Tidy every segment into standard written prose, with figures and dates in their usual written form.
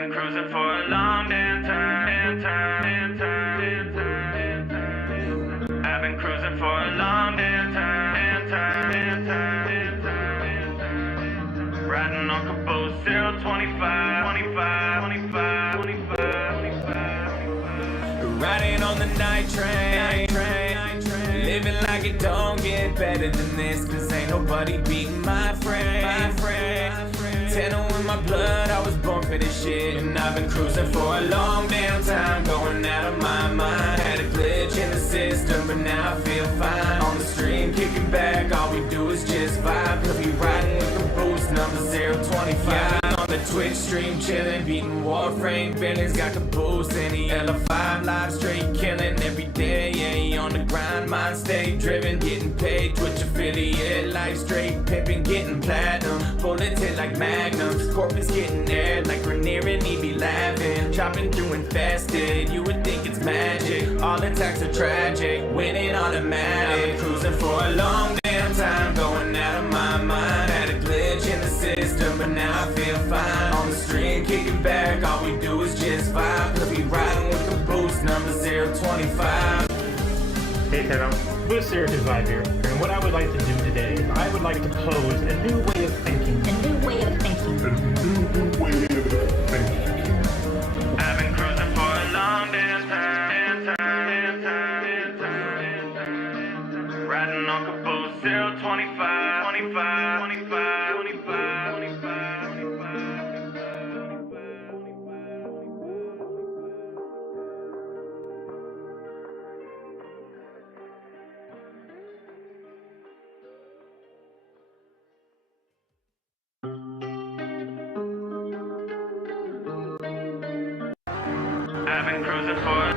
been cruising for a long damn time. I've been cruising for a long damn time. Riding on caboose 025, 25, 25, 25. Riding on the night train. Living like it don't get better than this, cause ain't nobody beating my friend. Tenor in my blood, I was born for this shit. And I've been cruising for a long damn time, going out of my mind. Had a glitch in the system, but now I feel fine. On the stream, kicking back, all we do is just vibe. Cause we riding with the boost, number 025. On the Twitch stream, chillin', beating Warframe villains. Got caboose in the L5 live straight killing every day. Yeah, on the grind, mind stay driven, getting paid. Twitch affiliate, life straight pimpin', getting platinum. Bullets hit like magnums, corpus getting aired like Rainier and he be laughing. Chopping through infested, you would think it's magic. All attacks are tragic, winning automatic. I've been cruising for a long damn time, going out of my mind. Had a glitch in the system, but now I feel fine. On the stream, kicking back, all we do is just vibe. Cause we riding with the boost, number 025. Hey Tenno, Boost 025 here, and what I would like to do today is I would like to pose a new way of thinking. A new way of thinking. I've been cruising for a long damn time. Riding on caboose 025, 25, 25, 25, 25. I've been cruising for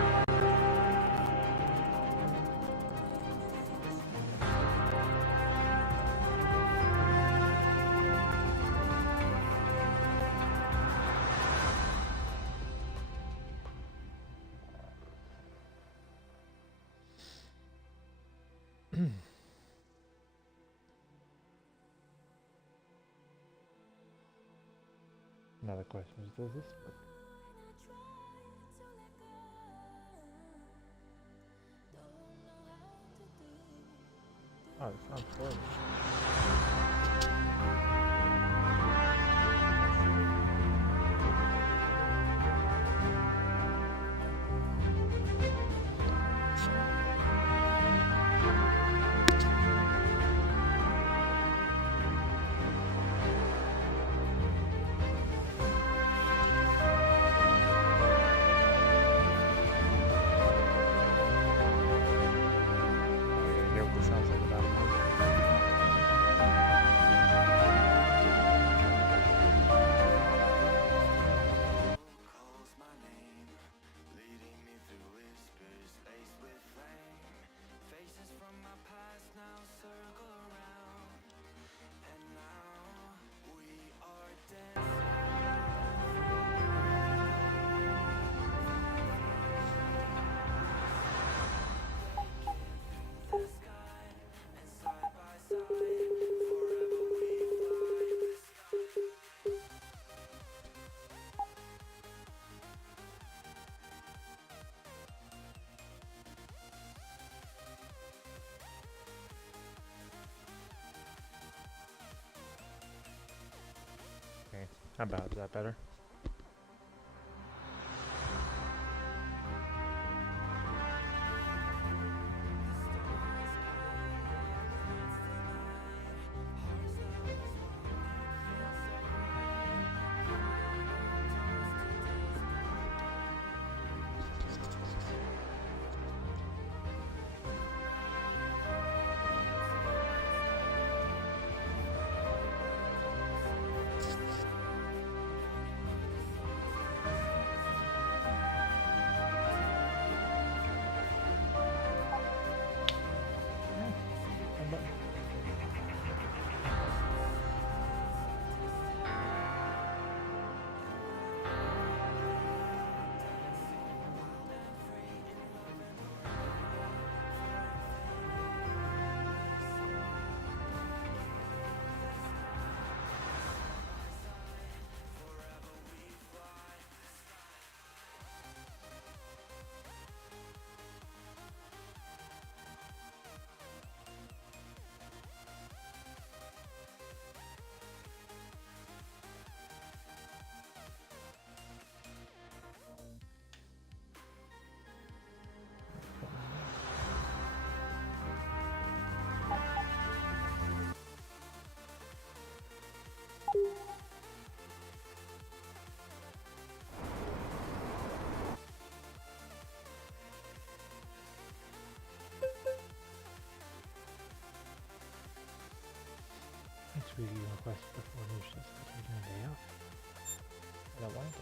Another question is, does this work? Oh, it sounds horrible. Sounds like about a month. Okay, how about, is that better? Next week you request before news just taking a day off. I don't want to.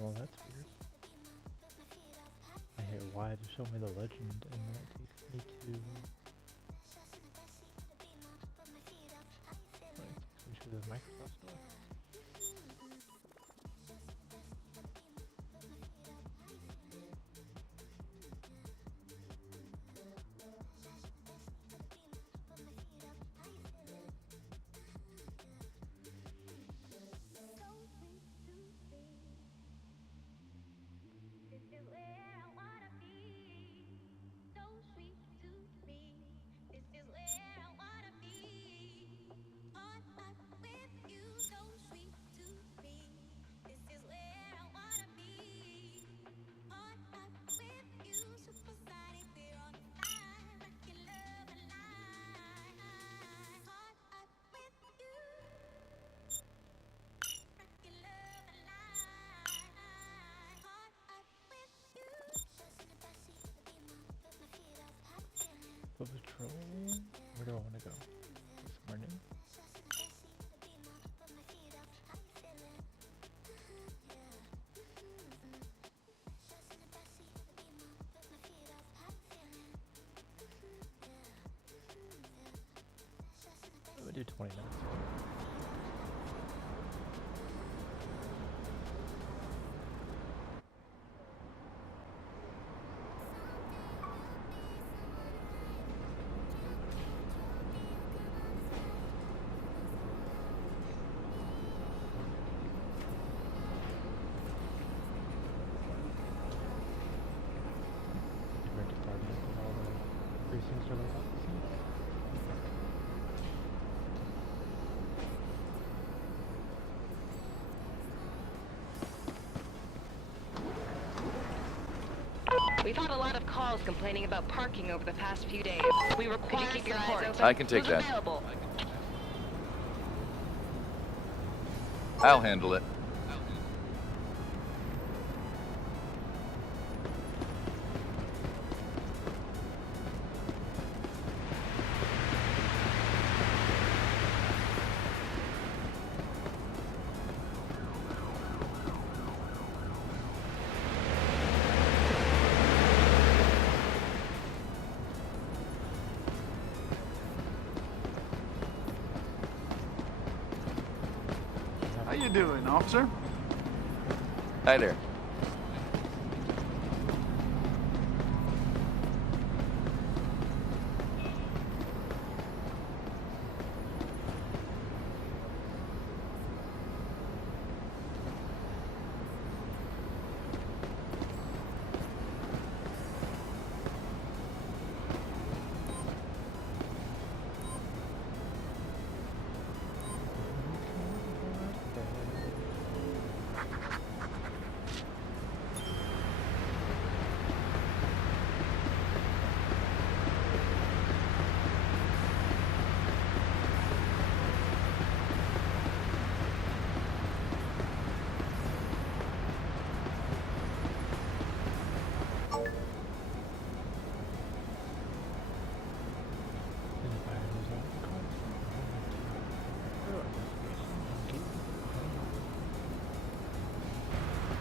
Well that's weird. I hit Y to show me the legend, and then it takes me to... Well, it takes me to the Microsoft store. The patrol? Where do I want to go? This morning? I would do 20 minutes. Precincts are like that. We've had a lot of calls complaining about parking over the past few days. We require you keep your eyes open. I can take Who's that. Available? I'll handle it. How you doing, officer? Hi there.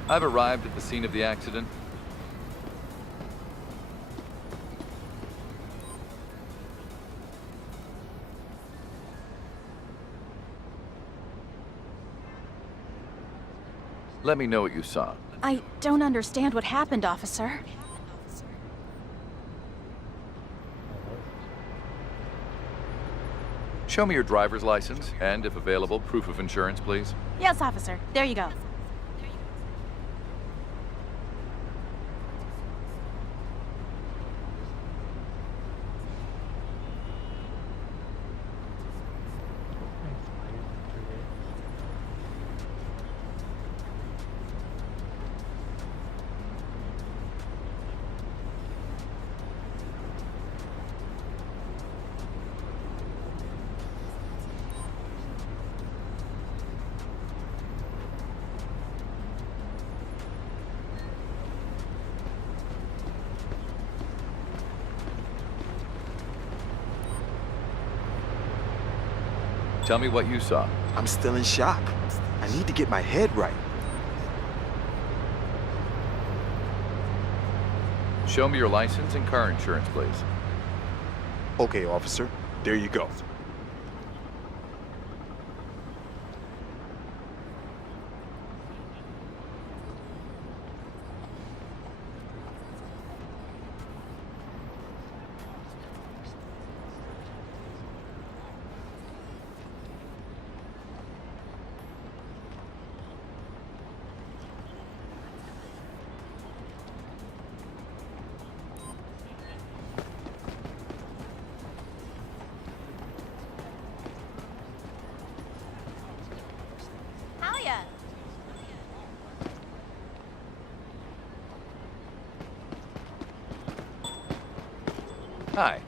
I've arrived at the scene of the accident. Let me know what you saw. I don't understand what happened, officer. Show me your driver's license, and if available, proof of insurance, please. Yes, officer. There you go. Tell me what you saw. I'm still in shock. I need to get my head right. Show me your license and car insurance, please. Okay, officer. There you go. Talia! Hi.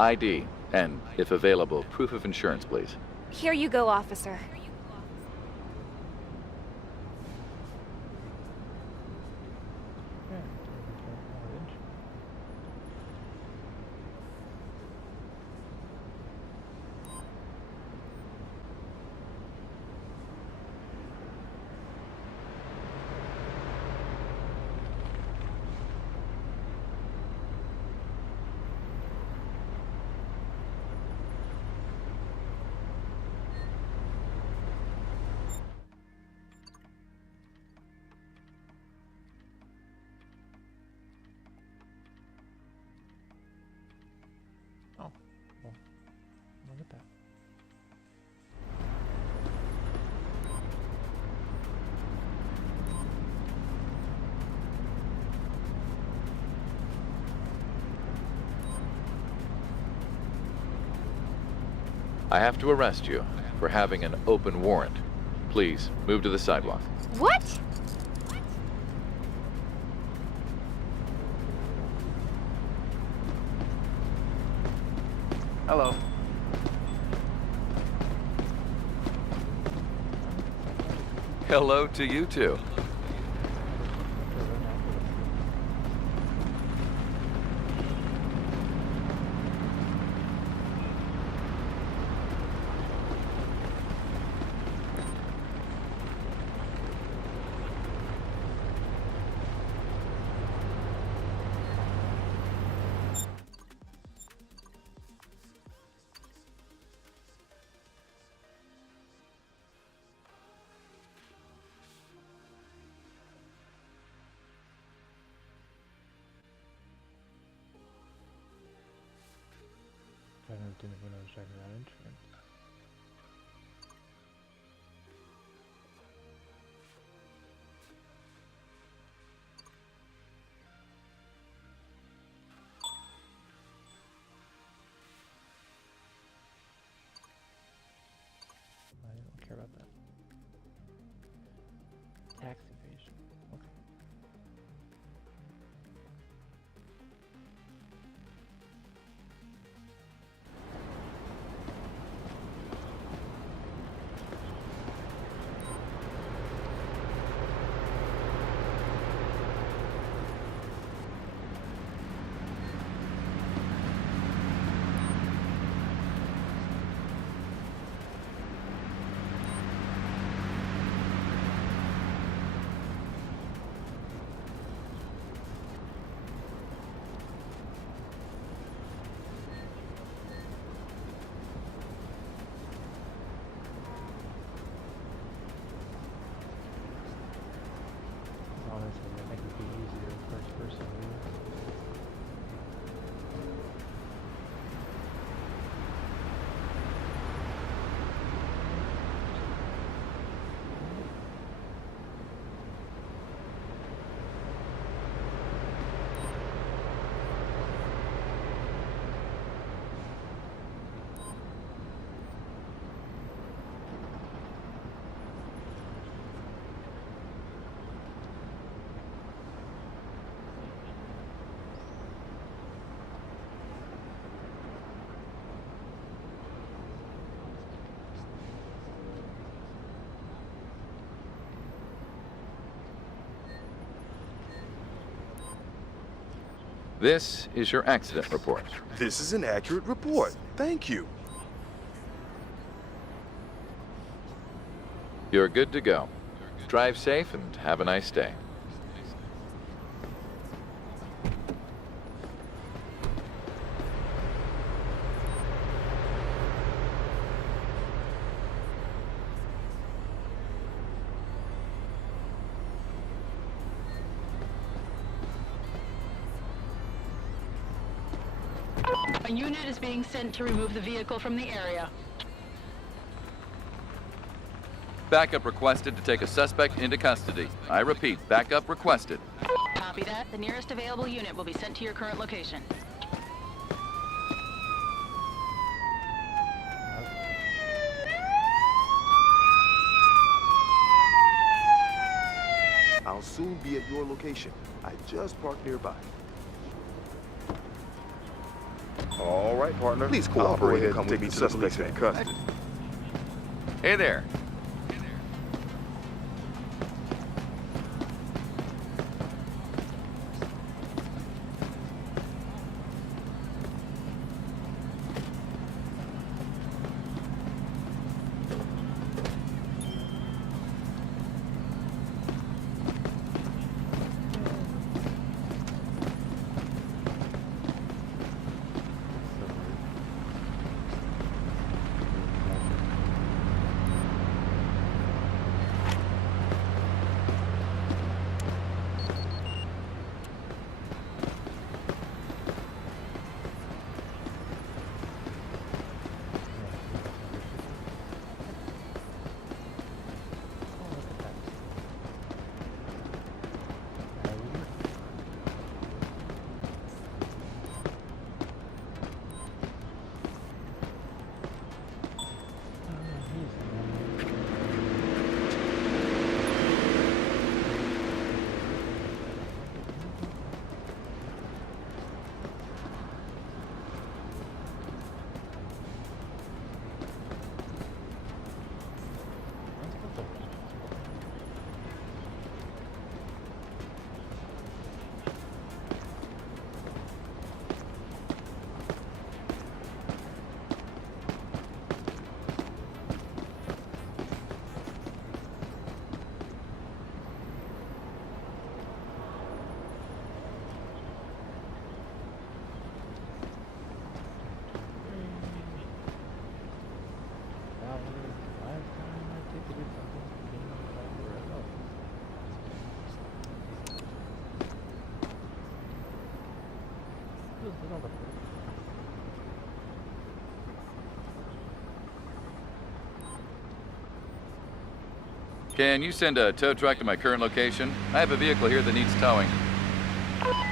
ID, and, if available, proof of insurance, please. Here you go, officer. Oh, well, look at that. I have to arrest you for having an open warrant. Please, move to the sidewalk. What? Hello. Hello to you too. I don't think when I was driving around insurance. I don't care about that. Tax evasion. Okay. Honestly, I think it'd be easier first person view. This is your accident report. This is an accurate report. Thank you. You're good to go. Drive safe and have a nice day. A unit is being sent to remove the vehicle from the area. Backup requested to take a suspect into custody. I repeat, backup requested. Copy that. The nearest available unit will be sent to your current location. I'll soon be at your location. I just parked nearby. All right, partner. Please I'll go cooperate ahead and come and with take me the to the police suspect van. in custody. Hey there. Can you send a tow truck to my current location? I have a vehicle here that needs towing.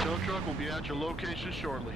Tow truck will be at your location shortly.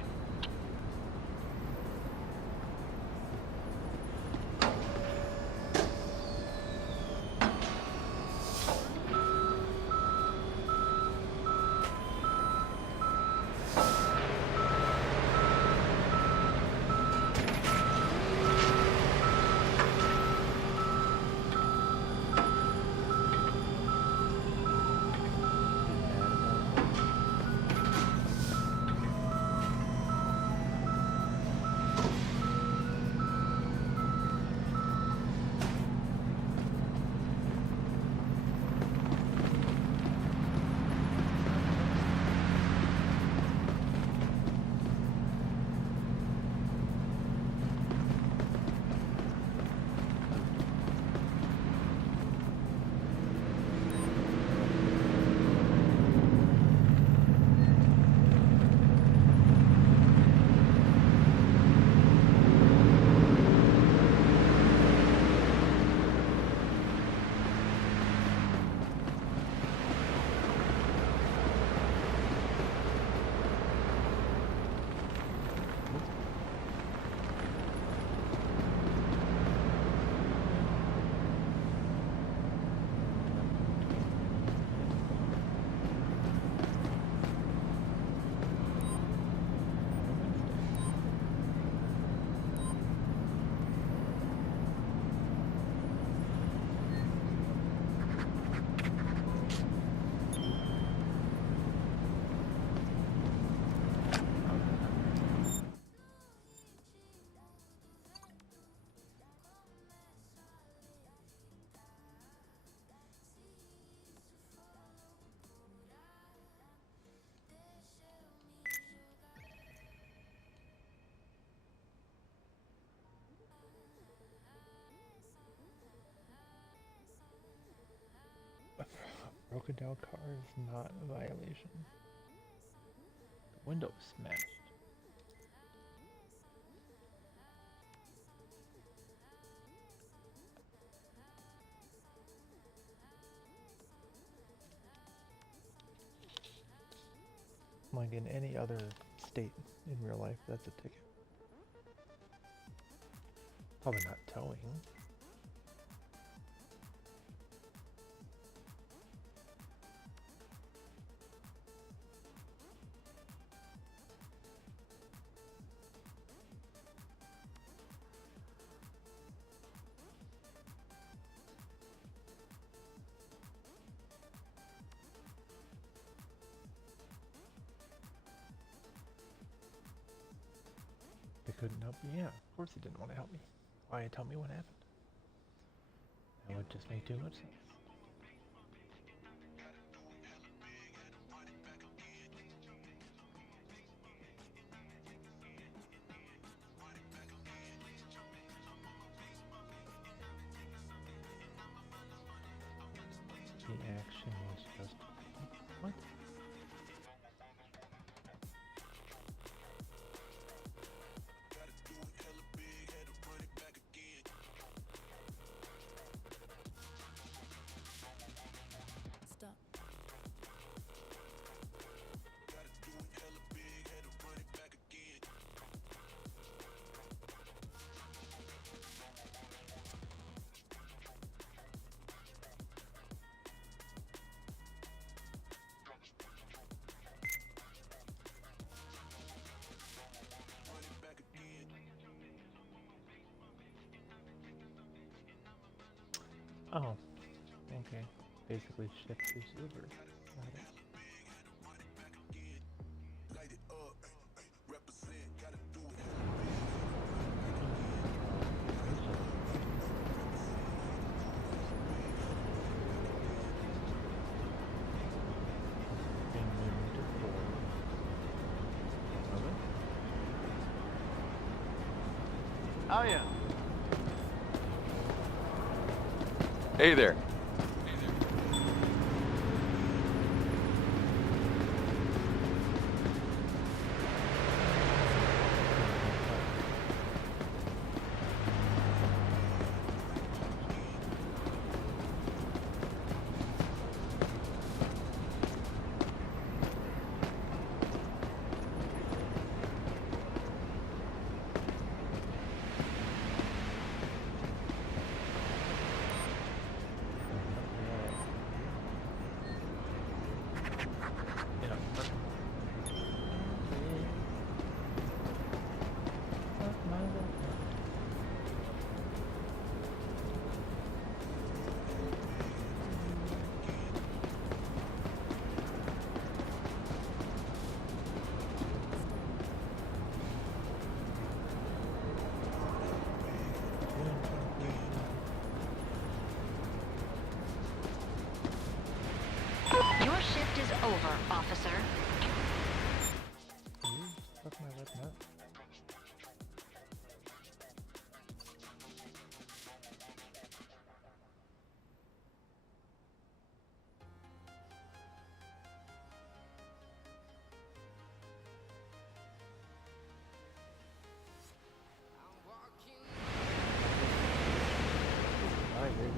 Broken down car is not a violation. The window was smashed. Like in any other state in real life, that's a ticket. Probably not towing. couldn't help me. Yeah, of course he didn't want to help me. Why tell me what happened? That would just make too much sense. The action was just... What? Stop. Oh, okay. Basically shift this over. Got it. Oh yeah. Hey there. Your shift is over, officer. Fuck my lip nut. Hi, baby.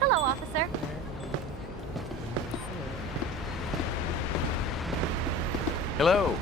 Hello, officer. Hello.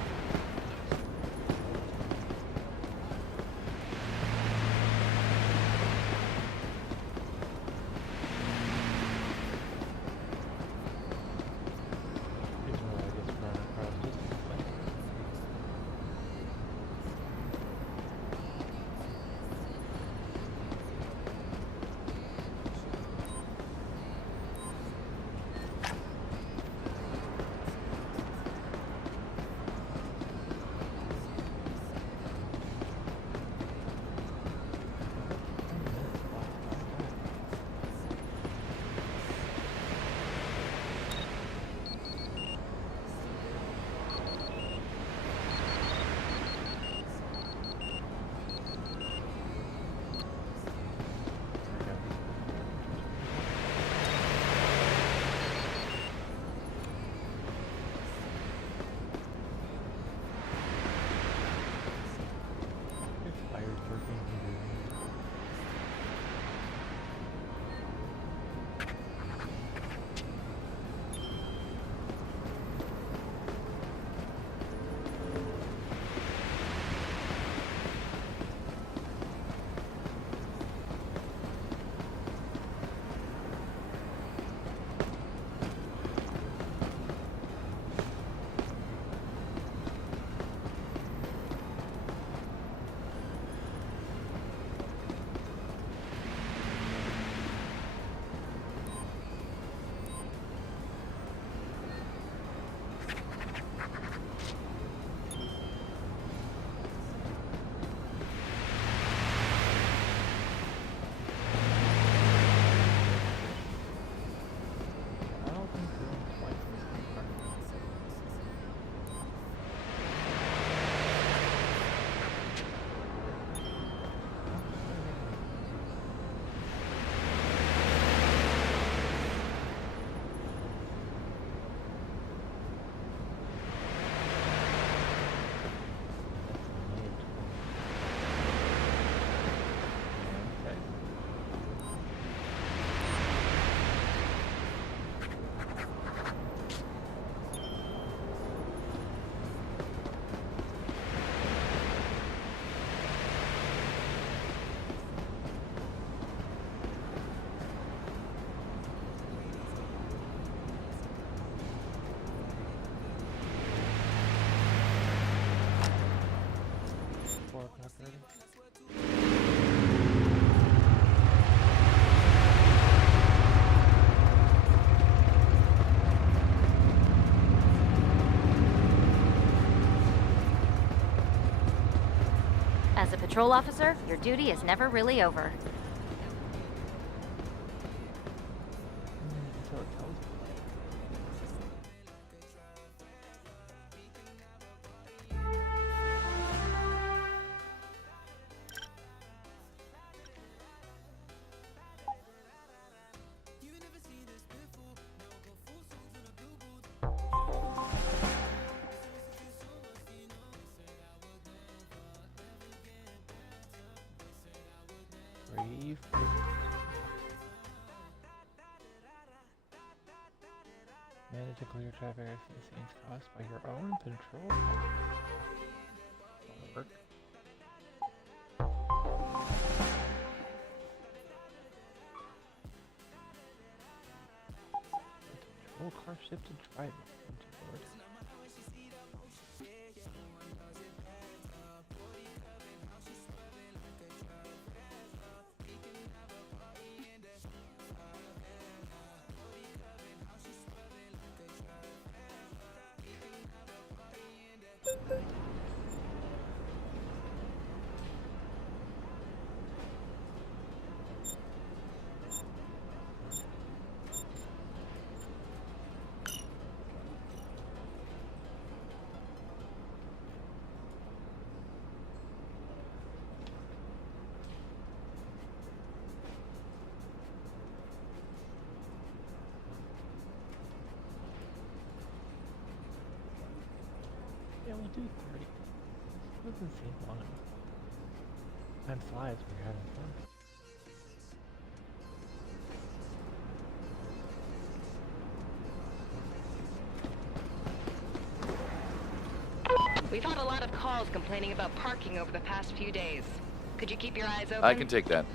working here. I don't think they're on twice in the same car. Okay. Four o'clock already. As a patrol officer, your duty is never really over. Until it tells me. Brave. Manage to clear traffic accident scenes caused by your own patrol car. That'll work. Patrol car shifted driver. Lord. Yeah, we'll do 30. This doesn't seem long enough. Time flies when you're having fun. We've had a lot of calls complaining about parking over the past few days. Could you keep your eyes open? I can take that.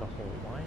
the whole line.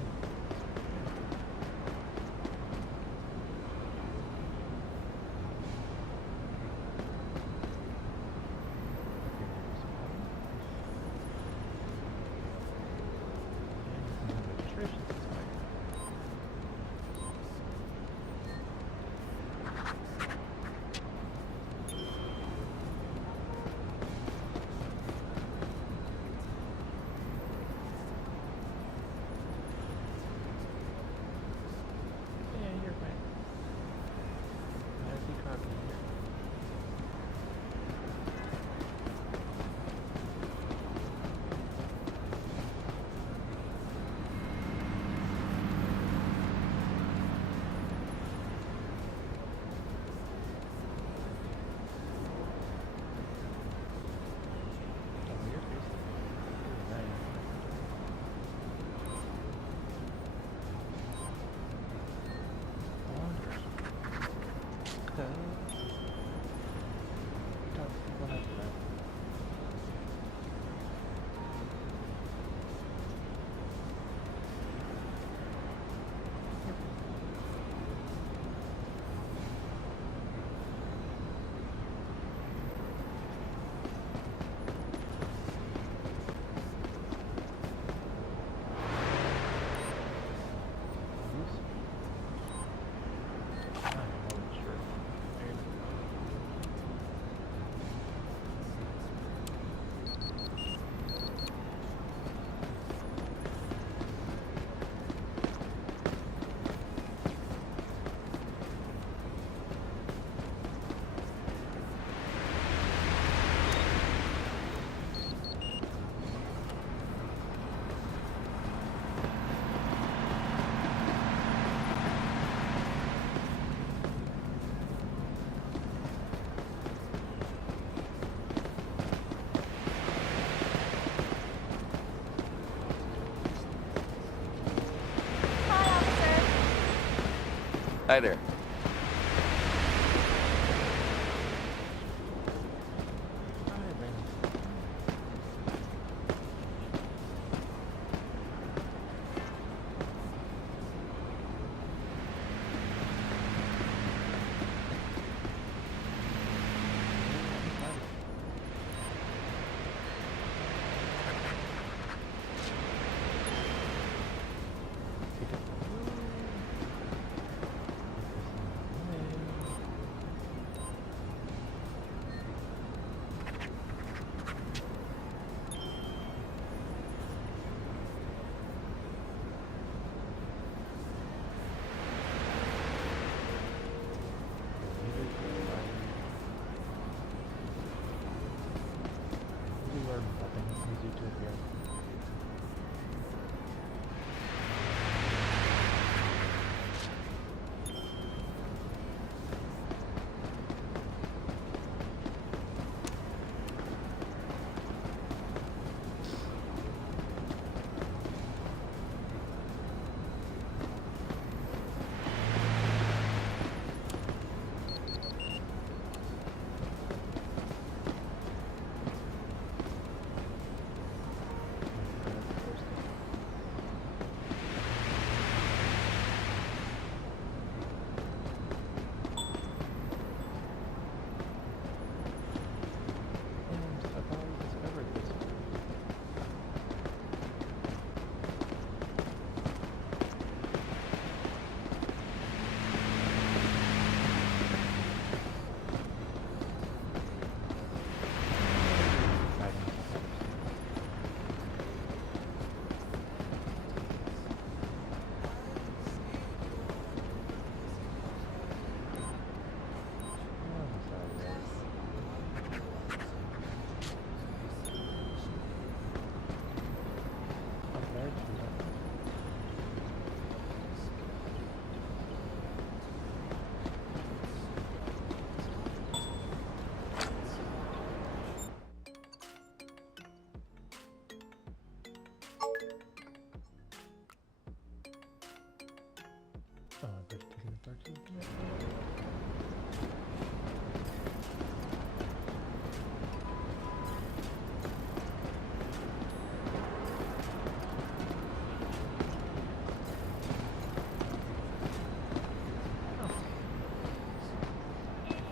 Hi there.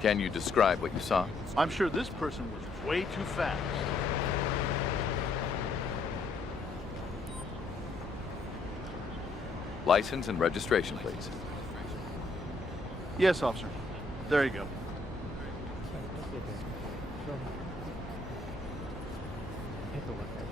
Can you describe what you saw? I'm sure this person was way too fast. License and registration, please. Yes, officer. There you go. Take a look at this.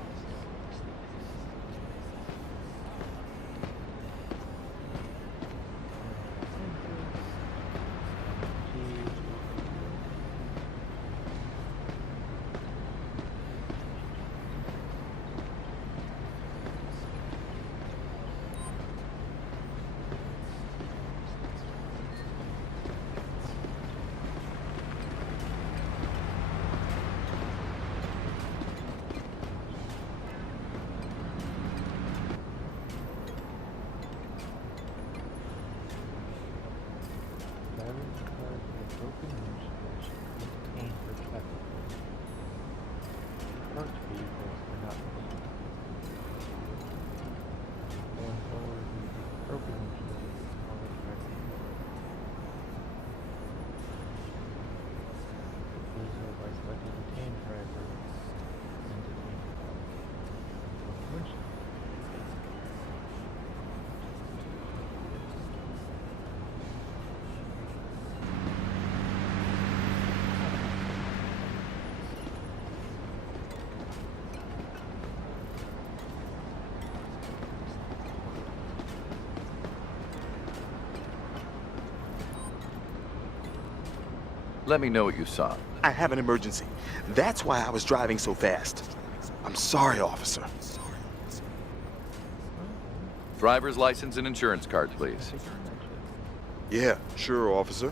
Let me know what you saw. I have an emergency. That's why I was driving so fast. I'm sorry, officer. Driver's license and insurance card, please. Yeah, sure, officer.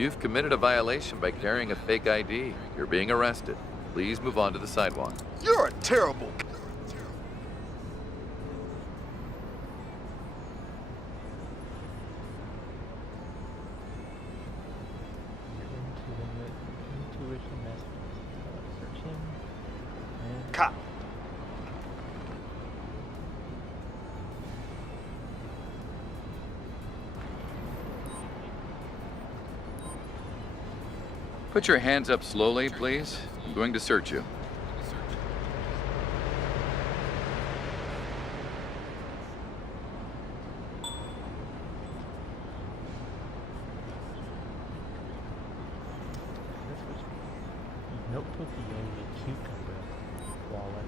You've committed a violation by carrying a fake ID. You're being arrested. Please move on to the sidewalk. You're a terrible... Intuition messages. Searching. And cop. Put your hands up slowly, please. I'm going to search you. this was notebook, a cucumber, wallet.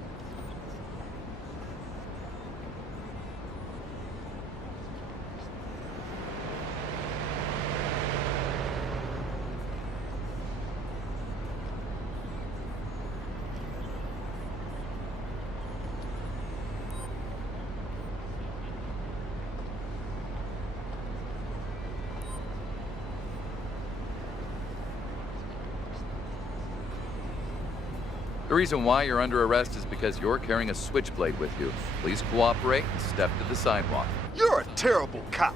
The reason why you're under arrest is because you're carrying a switchblade with you. Please cooperate and step to the sidewalk. You're a terrible cop.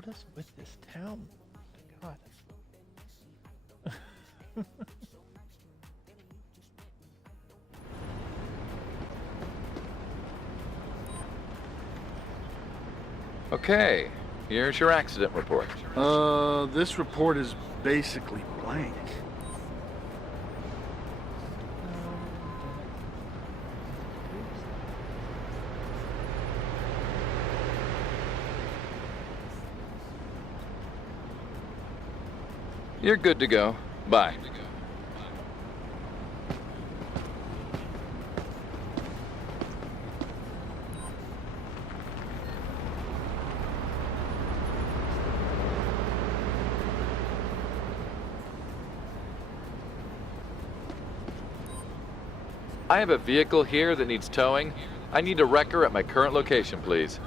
What is with this town? God. Okay, here's your accident report. This report is basically blank. You're good to go. Bye. I have a vehicle here that needs towing. I need a wrecker at my current location, please.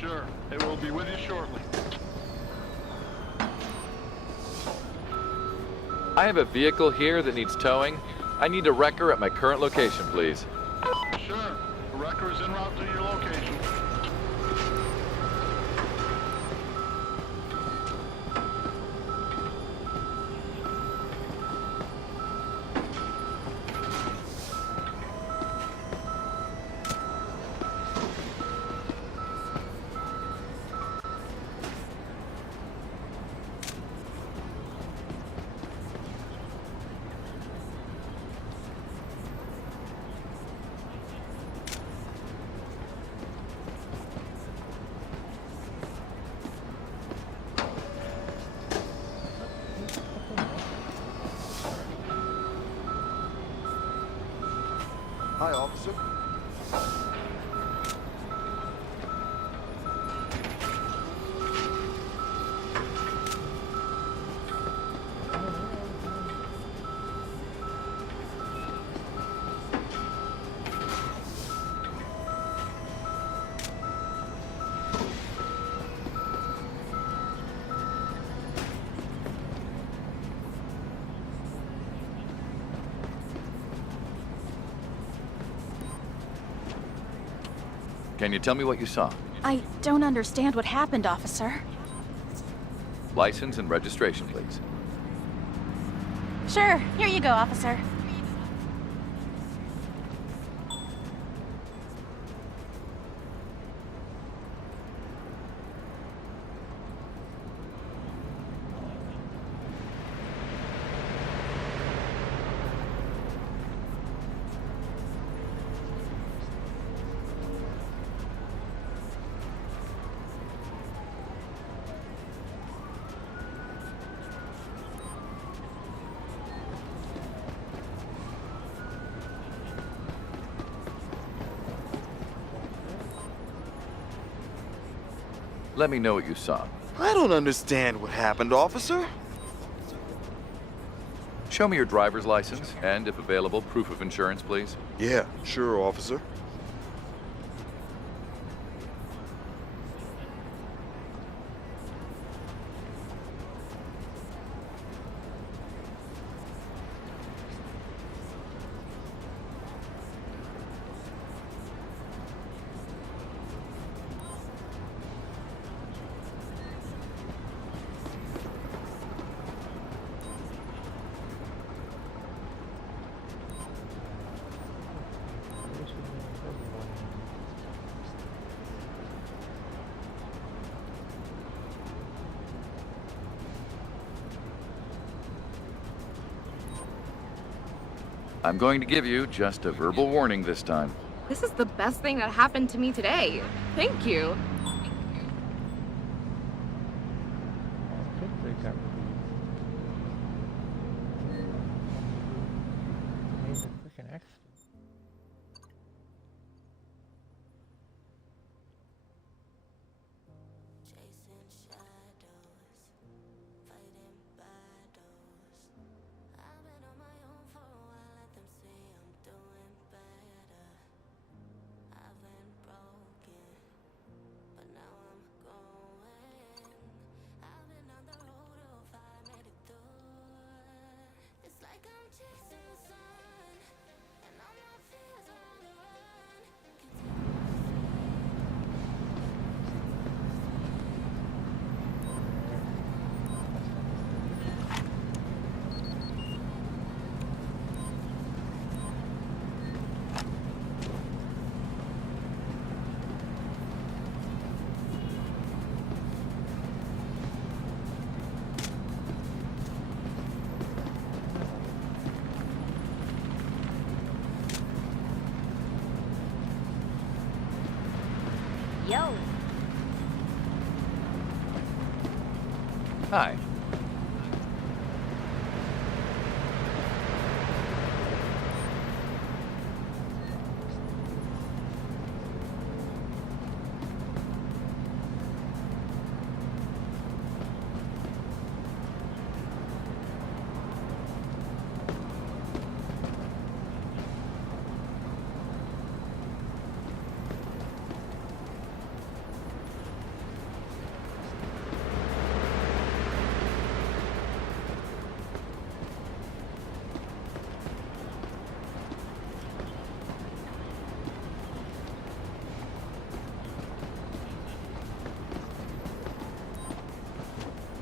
Sure, it will be with you shortly. I have a vehicle here that needs towing. I need a wrecker at my current location, please. Sure, the wrecker is en route to your location. Hi, officer. Can you tell me what you saw? I don't understand what happened, officer. License and registration, please. Sure, here you go, officer. Let me know what you saw. I don't understand what happened, officer. Show me your driver's license, and if available, proof of insurance, please. Yeah, sure, officer. I'm going to give you just a verbal warning this time. This is the best thing that happened to me today. Thank you. I think they got made the freaking accident. Yo. Hi.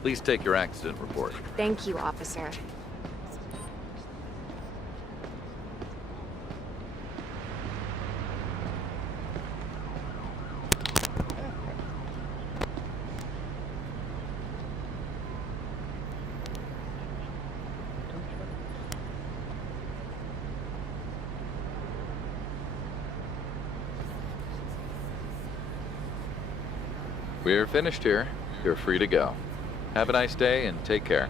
Please take your accident report. Thank you, officer. We're finished here. You're free to go. Have a nice day and take care.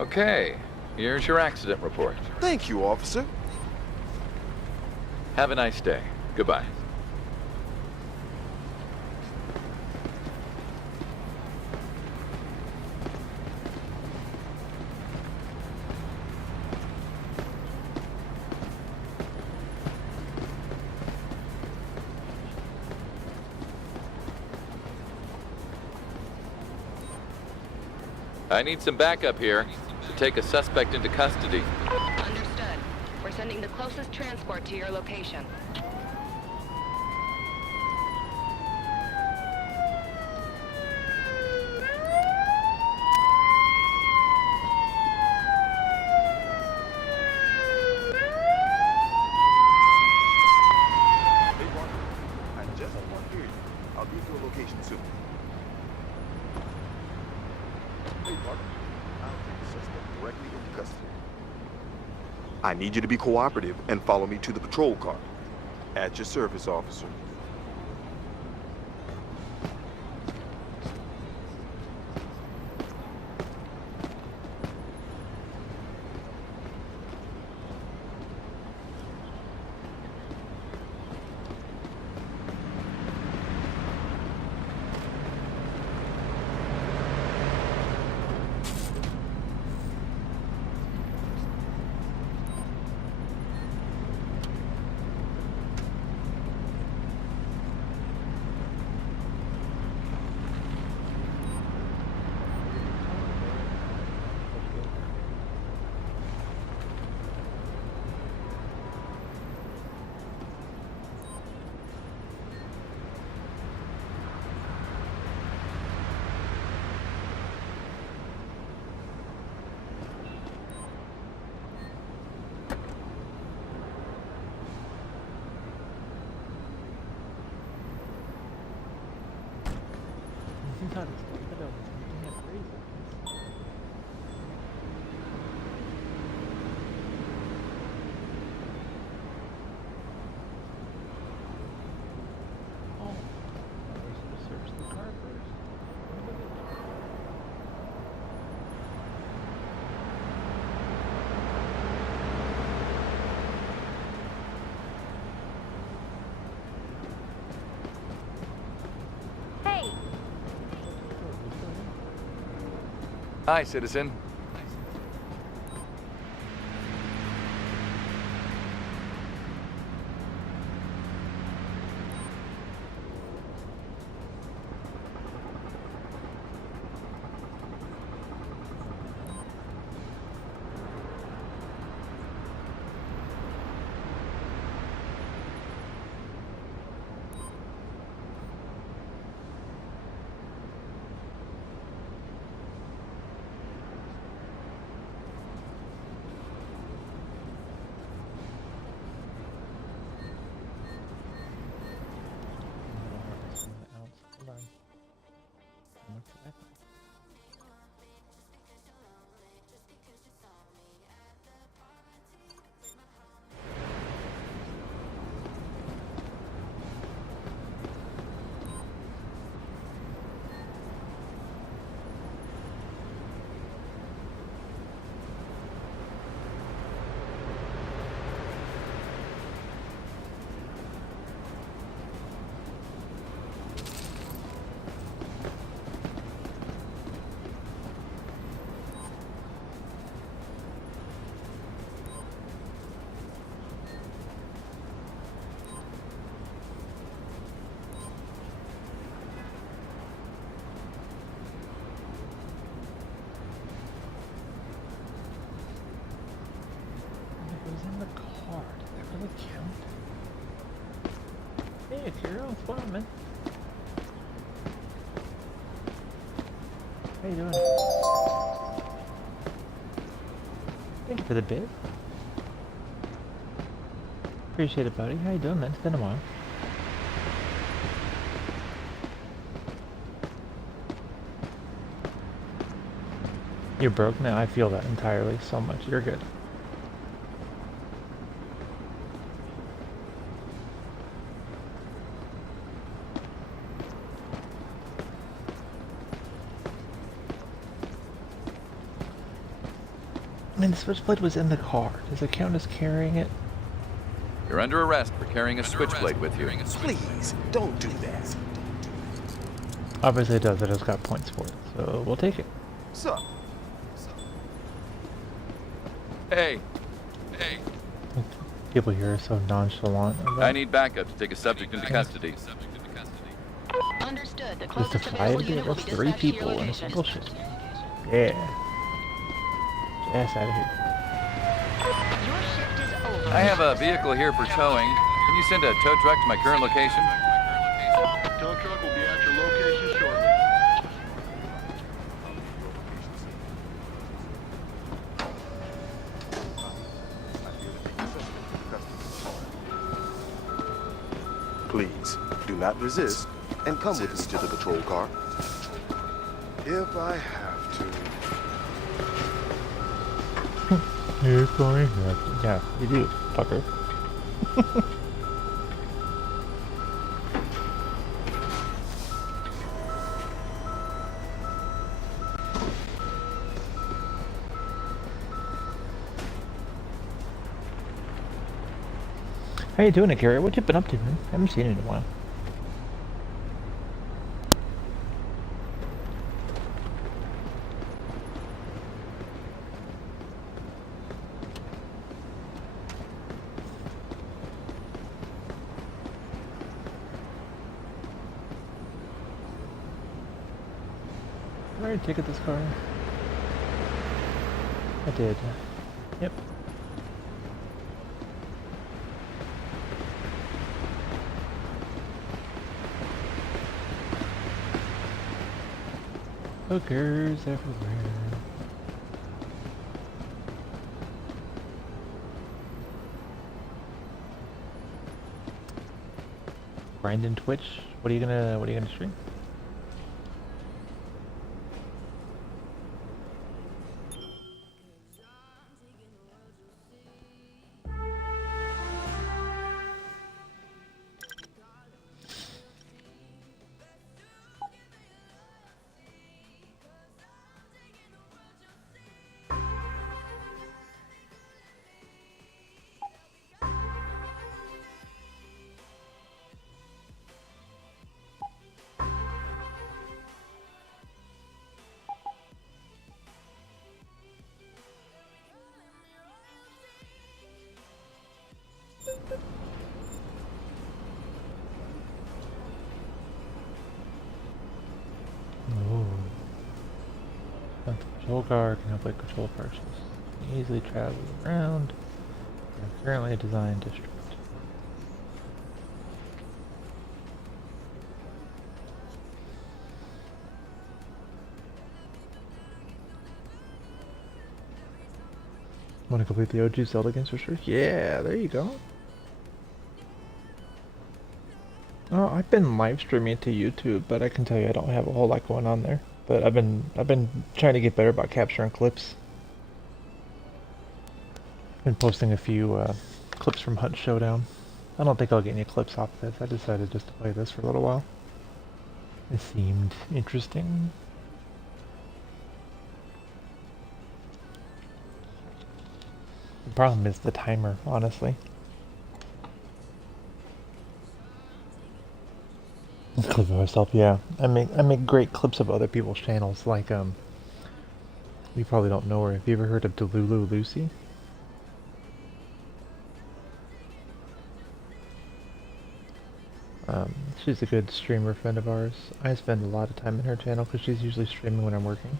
Okay, here's your accident report. Thank you, officer. Have a nice day. Goodbye. I need some backup here to take a suspect into custody. Understood. We're sending the closest transport to your location. Hey, Walker. I just want to hear you. I'll be at your location soon. Hey, Walker. I'll take the suspect directly into custody. I need you to be cooperative and follow me to the patrol car. At your service, officer. Hey, Hi, citizen. your own spot, man. How you doing? Thank you for the bid. Appreciate it, buddy. How you doing, man? It's been a while. You're broke now. I feel that entirely so much. You're good. I mean, the switchblade was in the car. Does it count as carrying it? You're under arrest for carrying a switchblade with you. Please, don't do that. Obviously it does. It has got points for it. So we'll take it. Sir. Hey, People here are so nonchalant about I need backup to take a subject into custody. Understood. The just to closest fly available it. unit will That's be 3 dispatched to your people in a location. single ship. Yeah. Ass out of here. Your shift is over. I have a vehicle here for towing. Can you send a tow truck to my current location? Tow truck will be at your location shortly. Please, do not resist and come with me to the patrol car. If I have to. If I have to. Yeah, you do, fucker. How you doing, Gary? What you been up to, man? I haven't seen you in a while. Did I already ticket this car? I did. Yep. Hookers everywhere. Grinding Twitch. What are you gonna stream? Oh. The patrol car can help with control parcels. Easily travel around. Currently a design district. Want to complete the OG Zelda games for sure? Yeah, there you go. Oh, I've been live streaming to YouTube, but I can tell you I don't have a whole lot going on there. But I've been trying to get better about capturing clips. Been posting a few clips from Hunt Showdown. I don't think I'll get any clips off this. I decided just to play this for a little while. It seemed interesting. The problem is the timer, honestly. Clip of myself, yeah. I make great clips of other people's channels. Like you probably don't know her. Have you ever heard of Delulu Lucy? She's a good streamer friend of ours. I spend a lot of time in her channel because she's usually streaming when I'm working.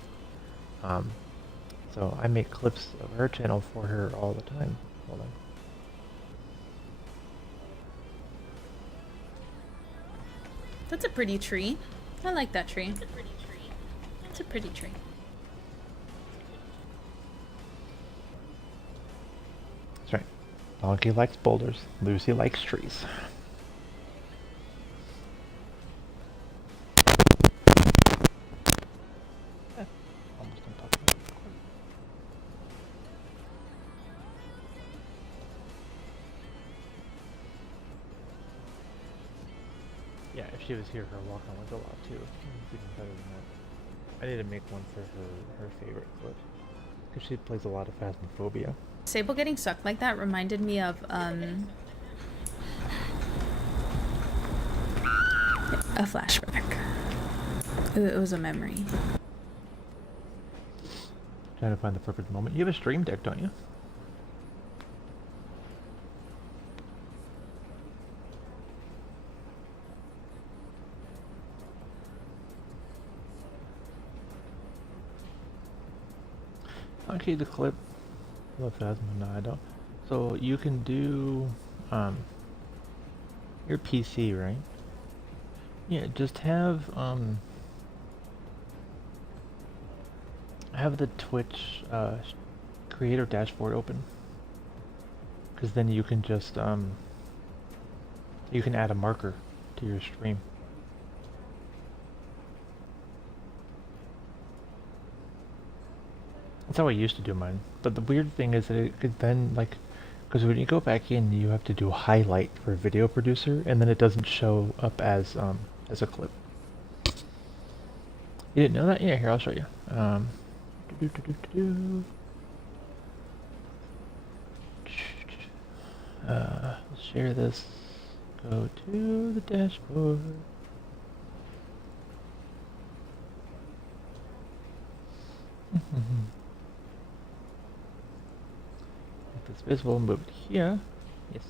So I make clips of her channel for her all the time. Hold on. That's a pretty tree. I like that tree. It's a pretty tree. That's right. Donkey likes boulders. Lucy likes trees. Almost on top of it. Yeah, if she was here, her walk-on would go out too. It's even better than that. I need to make one for her favorite clip. Because she plays a lot of Phasmophobia. Sable getting sucked like that reminded me of, a flashback. It was a memory. Trying to find the perfect moment. You have a stream deck, don't you? Okay, the clip. Love Phasma. No, I don't. So you can do your PC, right? Yeah, just have the Twitch creator dashboard open, because then you can just you can add a marker to your stream. That's how I used to do mine. But the weird thing is that it could then, like, because when you go back in, you have to do a highlight for Video Producer, and then it doesn't show up as a clip. You didn't know that? Yeah, here, I'll show you. Let's share this. Go to the dashboard. Make this visible, move it here. Yes.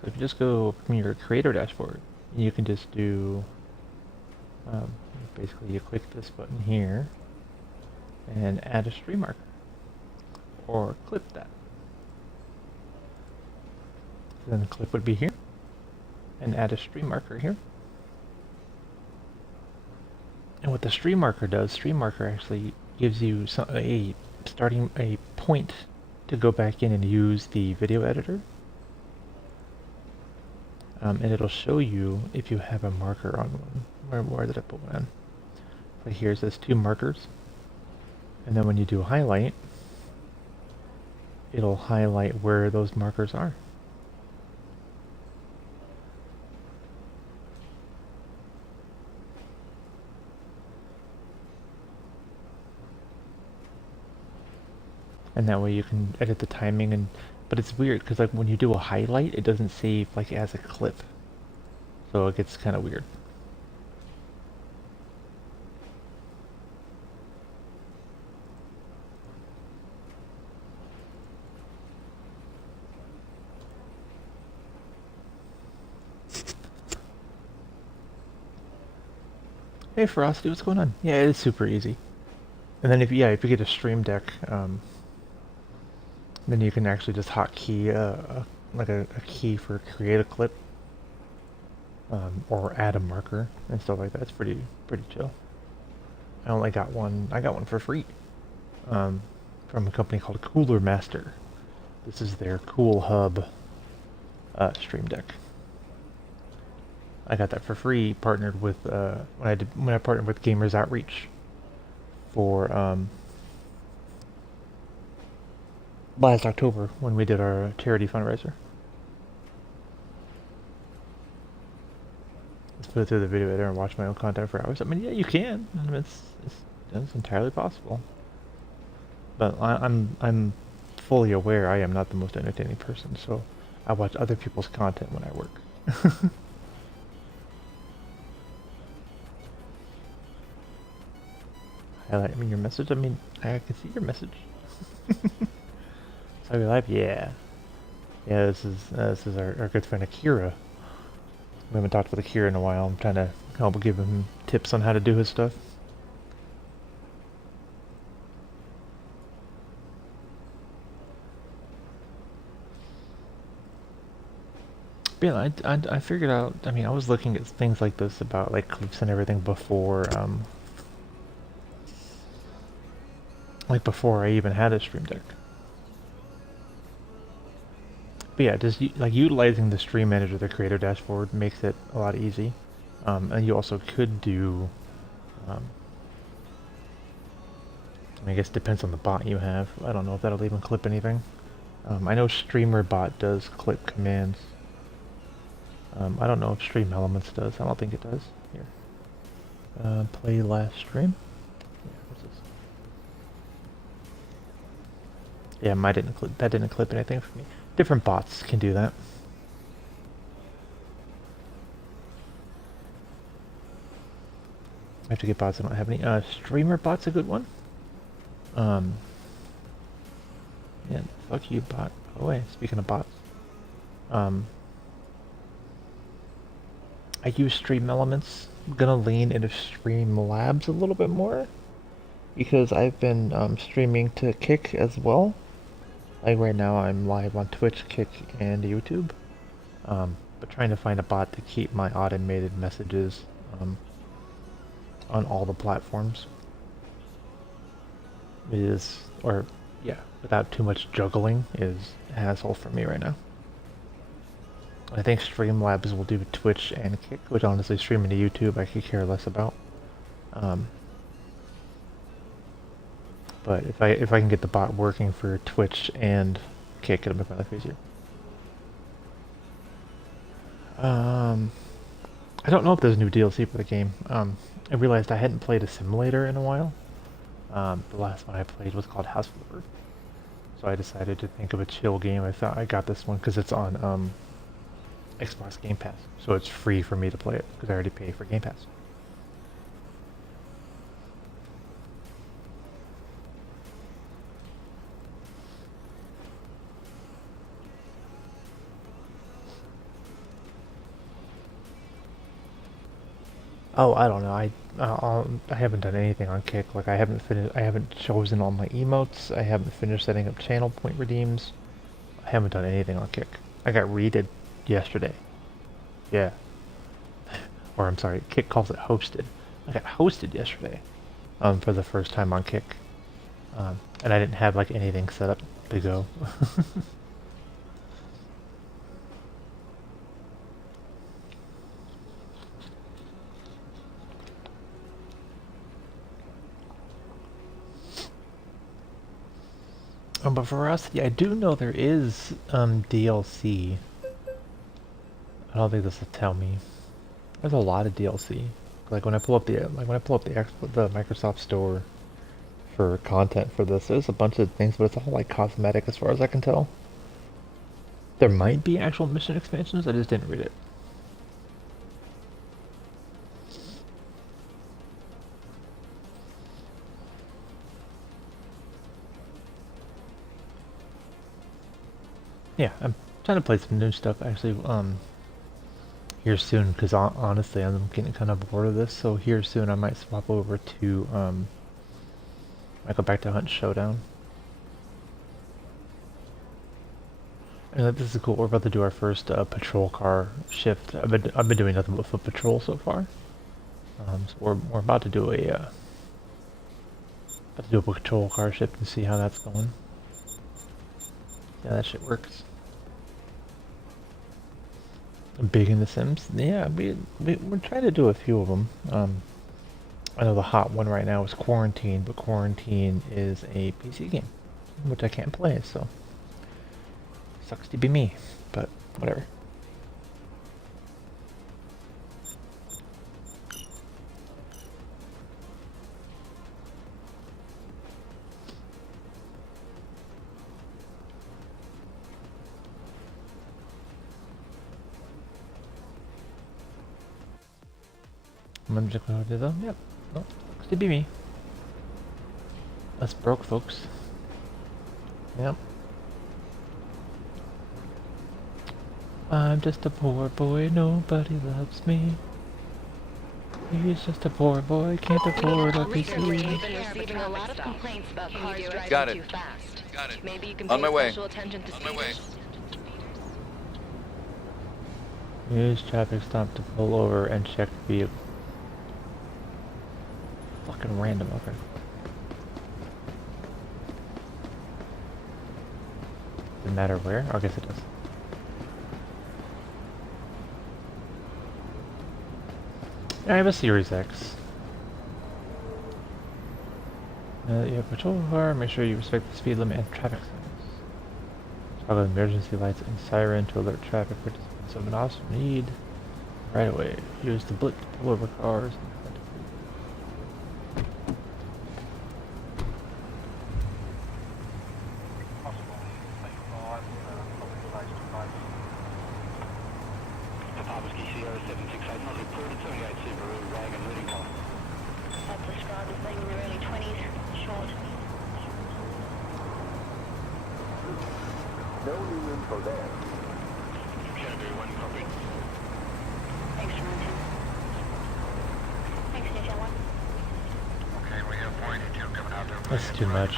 So if you just go from your creator dashboard, you can just do, basically you click this button here and add a stream marker, or clip that. So then the clip would be here, and add a stream marker here. And what the stream marker does, stream marker actually gives you starting a point to go back in and use the video editor. And it'll show you if you have a marker on one. Where did I put one in? So here's this 2 markers. And then when you do a highlight, it'll highlight where those markers are. And that way you can edit the timing, but it's weird because like when you do a highlight, it doesn't save like as a clip, so it gets kind of weird. Hey Frosty, what's going on? Yeah, it is super easy. And then if you get a stream deck, then you can actually just hotkey like a key for create a clip, or add a marker and stuff like that. It's pretty chill. I only got one. I got one for free from a company called Cooler Master. This is their Cool Hub stream deck. I got that for free. Partnered with when I partnered with Gamers Outreach for last October when we did our charity fundraiser. Let's put it through the video editor and watch my own content for hours. I mean, yeah, you can. I mean, it's entirely possible. But I'm fully aware I am not the most entertaining person, so I watch other people's content when I work. Highlight your message. I mean, I can see your message. So we live, yeah. This is our good friend Akira. We haven't talked with Akira in a while. I'm trying to help give him tips on how to do his stuff. But yeah, I figured out, I mean, I was looking at things like this about like clips and everything before, like before I even had a Stream Deck. But yeah, just like utilizing the Stream Manager, the Creator Dashboard, makes it a lot easy. And you also could do, I mean, I guess it depends on the bot you have. I don't know if that'll even clip anything. I know StreamerBot does clip commands. I don't know if Stream Elements does. I don't think it does. Here. Play last stream. Yeah, what's this? Yeah, mine didn't clip. That didn't clip anything for me. Different bots can do that. I have to get bots. I don't have any. StreamerBot's a good one. Yeah, fuck you, bot. Oh wait, speaking of bots. I use Stream Elements. I'm gonna lean into Streamlabs a little bit more because I've been streaming to Kick as well. Like right now, I'm live on Twitch, Kick, and YouTube. But trying to find a bot to keep my automated messages on all the platforms is, or yeah, without too much juggling, is a hassle for me right now. I think Streamlabs will do Twitch and Kick, which honestly streaming to YouTube I could care less about. But if I can get the bot working for Twitch and Kick, it'll make my life easier. I don't know if there's new DLC for the game. I realized I hadn't played a simulator in a while. The last one I played was called House Flipper. So I decided to think of a chill game. I thought I got this one because it's on Xbox Game Pass. So it's free for me to play it because I already pay for Game Pass. Oh, I don't know. I haven't done anything on Kick. Like I haven't chosen all my emotes. I haven't finished setting up channel point redeems. I haven't done anything on Kick. I got readed yesterday. Yeah. Or I'm sorry, Kick calls it hosted. I got hosted yesterday. For the first time on Kick. And I didn't have like anything set up to go. But Veracity, I do know there is DLC. I don't think this will tell me. There's a lot of DLC. Like when I pull up the Microsoft Store for content for this, there's a bunch of things, but it's all like cosmetic as far as I can tell. There might be actual mission expansions. I just didn't read it. Yeah, I'm trying to play some new stuff actually here soon because honestly I'm getting kind of bored of this, so here soon I might swap over to I go back to Hunt Showdown. And this is cool. We're about to do our first patrol car shift. I've been doing nothing but foot patrol so far. So we're about to do a patrol car shift and see how that's going. Yeah, that shit works. Big in The Sims? Yeah, we're trying to do a few of them. I know the hot one right now is Quarantine, but Quarantine is a PC game, which I can't play, so sucks to be me, but whatever. I'm just gonna do that. Yep. No, sucks to be me. Us broke folks. Yep. I'm just a poor boy, nobody loves me. He's just a poor boy, can't afford a PC. Receiving a lot of complaints about cars driving Got it. too fast. Got it. Maybe you can On pay my way. special attention to On my way. speeders. Use traffic stop to pull over and check vehicle. Fucking random, okay. Doesn't matter where? I guess it does. I have a Series X. You have a patrol car, make sure you respect the speed limit and traffic signs. Toggle emergency lights and siren to alert traffic participants of an officer need. Right away, use the blip to pull over cars. That's too much.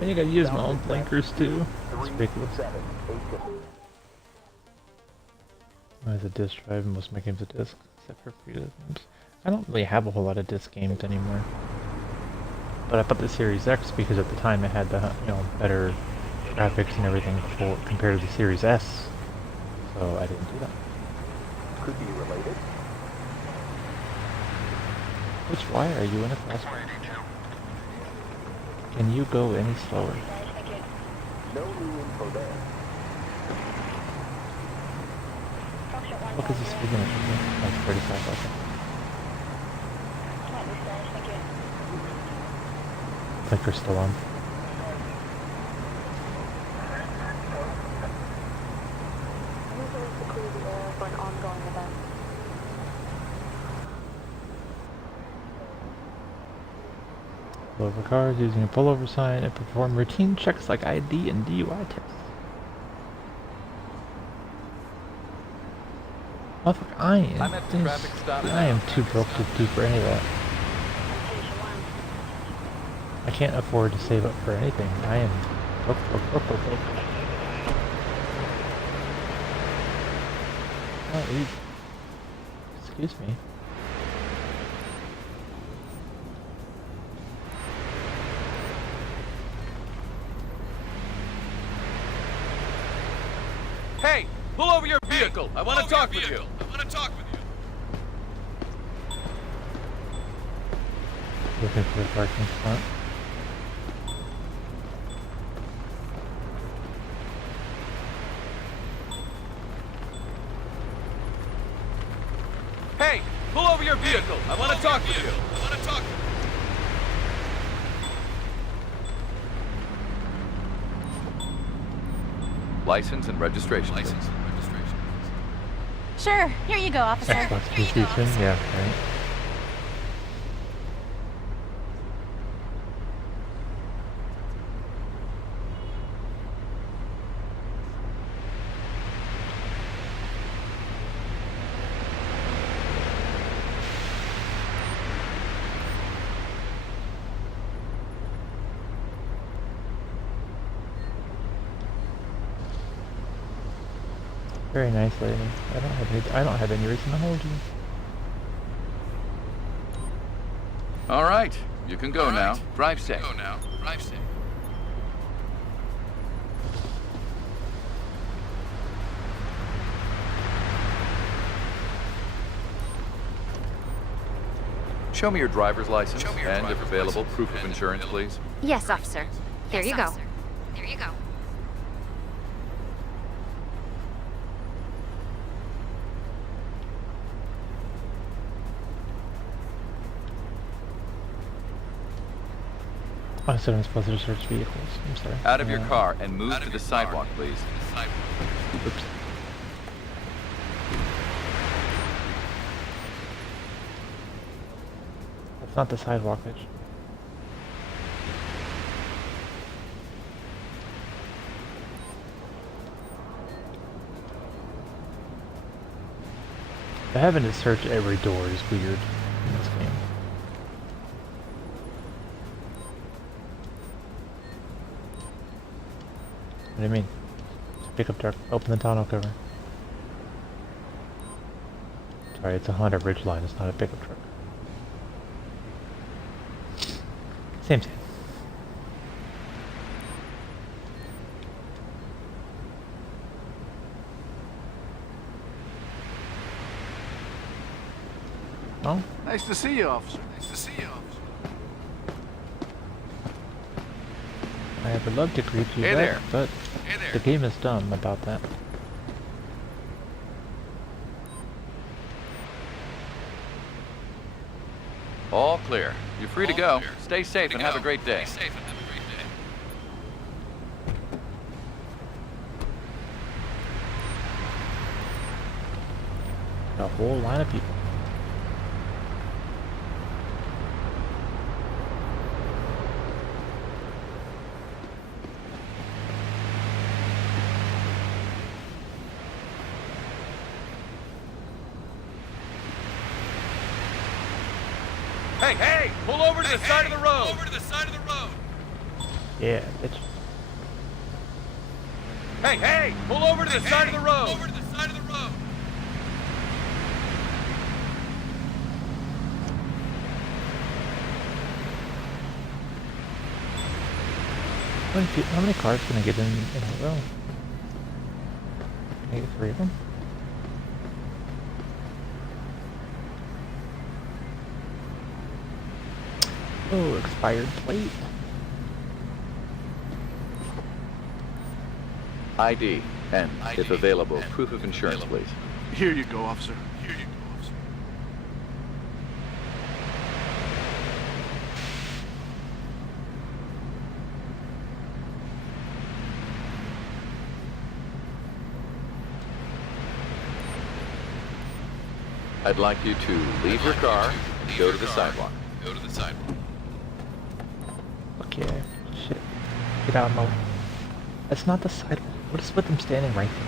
And you gotta use my own blinkers too. It's ridiculous. As a disc drive, most of my games are disc, except for previous games. I don't really have a whole lot of disc games anymore. But I bought the Series X because at the time it had the better graphics and everything compared to the Series S. So I didn't do that. Could be related. Why are you in a crosswalk? Can you go any slower? No new info there. What is the speed limit? That's 35, okay. Blinker's still on. Pull over cars using a pullover sign and perform routine checks like ID and DUI tests. Motherfucker, I am too broke to do for any of that. I can't afford to save up for anything. I am broke. Oh, excuse me. Hey, pull over your vehicle. I want to talk with you. Looking for the parking spot. Hey, pull over your vehicle. I want to talk with you. License and registration. Sure, here you go, officer. Xbox PlayStation, yeah, right. Very nice lady. I don't have any reason to hold you. All right, you can go now. Drive safe. Show me your driver's license and, if available, proof of insurance, please. Yes, officer. There you go. I said I'm supposed to search vehicles. I'm sorry. Out of your car and move to the sidewalk, please. Oops. That's not the sidewalk edge. Having to search every door is weird in this game. do you mean? It's a pickup truck. Open the tonneau cover. Sorry, it's a Honda Ridgeline. It's not a pickup truck. Same. Oh? Nice to see you, officer. Nice to see you, officer. I would love to greet you Hey back, there. but Hey there. the game is dumb about that. All clear. You're free to go. Stay safe and have a great day. A whole line of people. Hey, hey! Pull over to the side of the road! Pull over to the side of the road! Yeah, bitch. Hey, hey! Pull over to the side of the road! Pull over to the side of the road! How many cars can I get in a row? Can I get 3 of them? Oh, expired plate. ID, and, if available, proof of insurance, please. Here you go, officer. Here you go, officer. I'd like you to leave your car and go to the sidewalk. Go to the sidewalk. Okay, shit. Get out of my way. That's not the sidewalk. What is with them standing right there?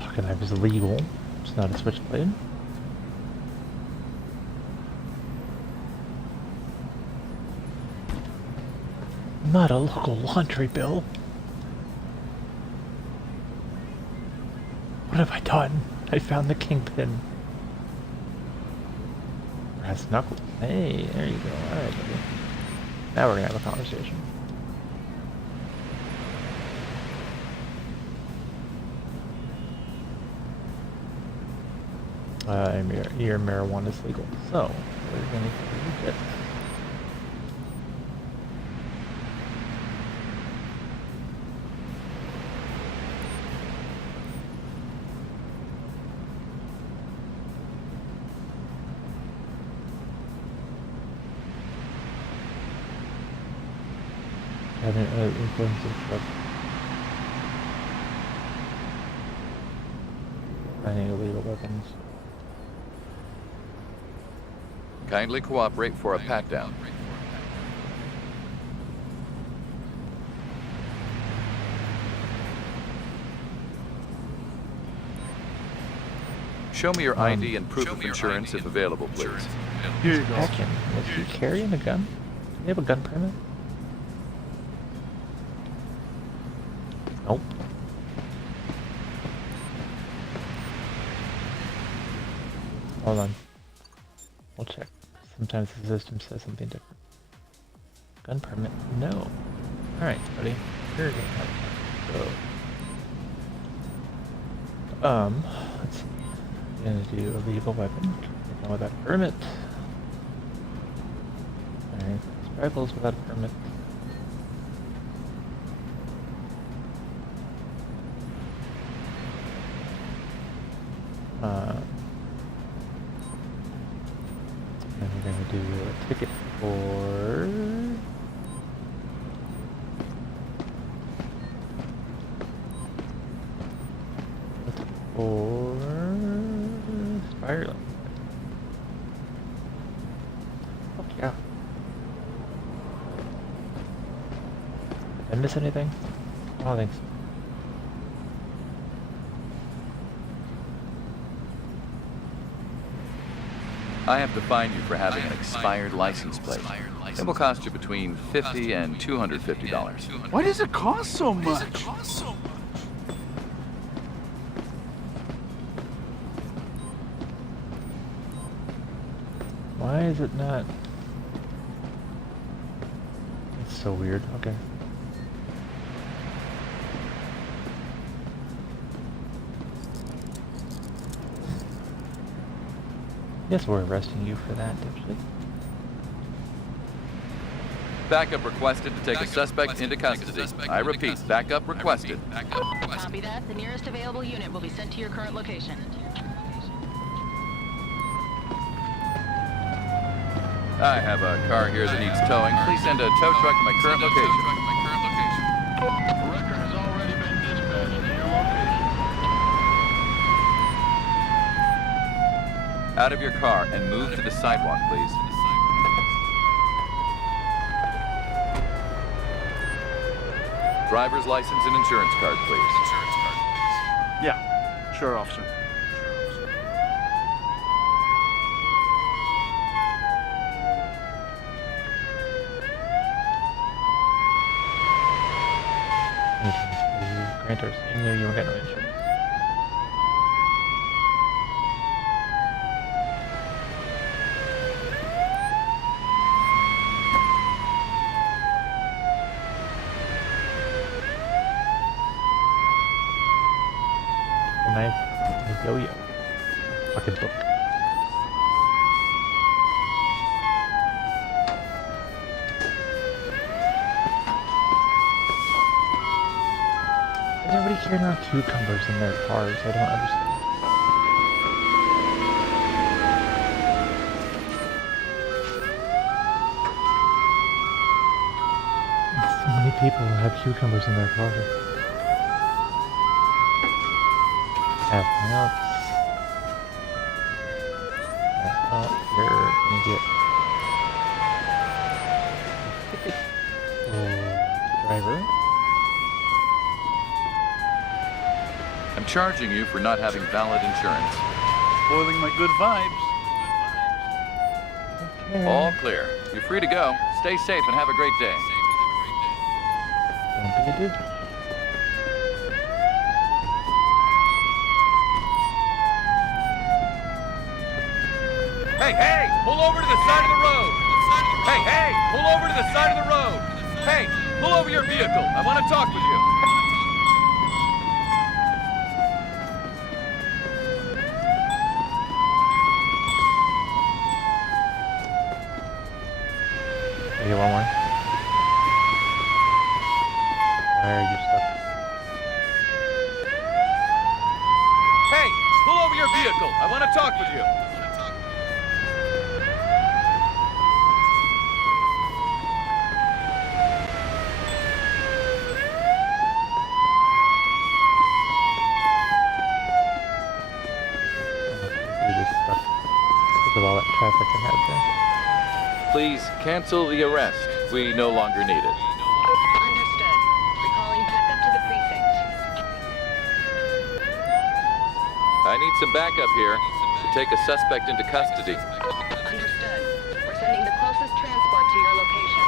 Pocket knife is illegal. It's not a switchblade. Not a local laundry bill. What have I done? I found the kingpin. Brass knuckles. Hey, there you go. Alright, buddy. Now we're gonna have a conversation. Your marijuana is legal. So, we're gonna do this. Having influence of truck. Finding illegal weapons. Kindly cooperate for a pat-down. Show me your ID and proof of insurance if available, please. Here you go. Hacking. Was he carrying a gun? Do they have a gun permit? Nope. Hold on. We'll check. Sometimes the system says something different. Gun permit? No. Alright, buddy. You're gonna have to go. Let's see. We're gonna do illegal weapon. Now without a permit. Alright. Rifles without a permit. And we're gonna do a ticket for Spiral. Fuck yeah. Did I miss anything? Oh, thanks. I have to fine you for having an expired license plate. It will cost you between $50 and $250. Why does it cost so much? Why is it not? It's so weird. Okay. Guess we're arresting you for that, actually. Backup requested to take a suspect into custody. I repeat, backup requested. Copy that. The nearest available unit will be sent to your current location. I have a car here that needs towing. Please send a tow truck to my current location. The record has already been dispatched to your location. Out of your car and move to the sidewalk, please. Driver's license and insurance card, please. Yeah, sure, officer. Grant our senior, you won't get no insurance. Knife, yo-yo. Fucking book. Why is everybody carrying around cucumbers in their cars? I don't understand. So many people have cucumbers in their cars. Have nuts. Oh, you're gonna get driver. I'm charging you for not having valid insurance. Spoiling my good vibes. Okay. All clear. You're free to go. Stay safe and have a great day. Don't be a dude. Hey, hey! Pull over to the side of the road! Hey, hey! Pull over to the side of the road! Hey! Pull over your vehicle! I want to talk with you! Okay, one more. Why are you stuck? Hey! Pull over your vehicle! I want to talk with you! You're just stuck because of all that traffic I had there. Please cancel the arrest. We no longer need it. Understood. Recalling backup to the precinct. I need some backup here to take a suspect into custody. Understood. We're sending the closest transport to your location.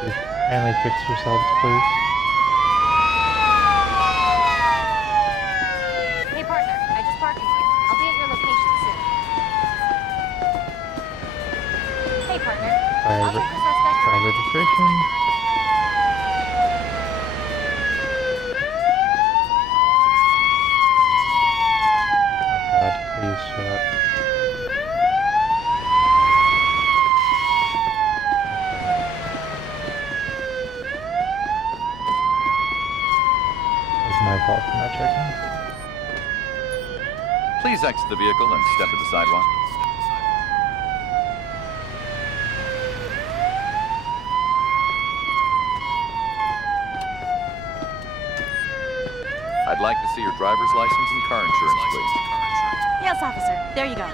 Please kindly fix yourselves, please. Hey partner, I just parked with you. I'll be at your location soon. Hey partner, I'll get the suspect Fire right away. registration. Oh god, please shut up. It's my fault for not checking. Please exit the vehicle and step to the sidewalk. I'd like to see your driver's license and car insurance, please. Yes, officer. There you go.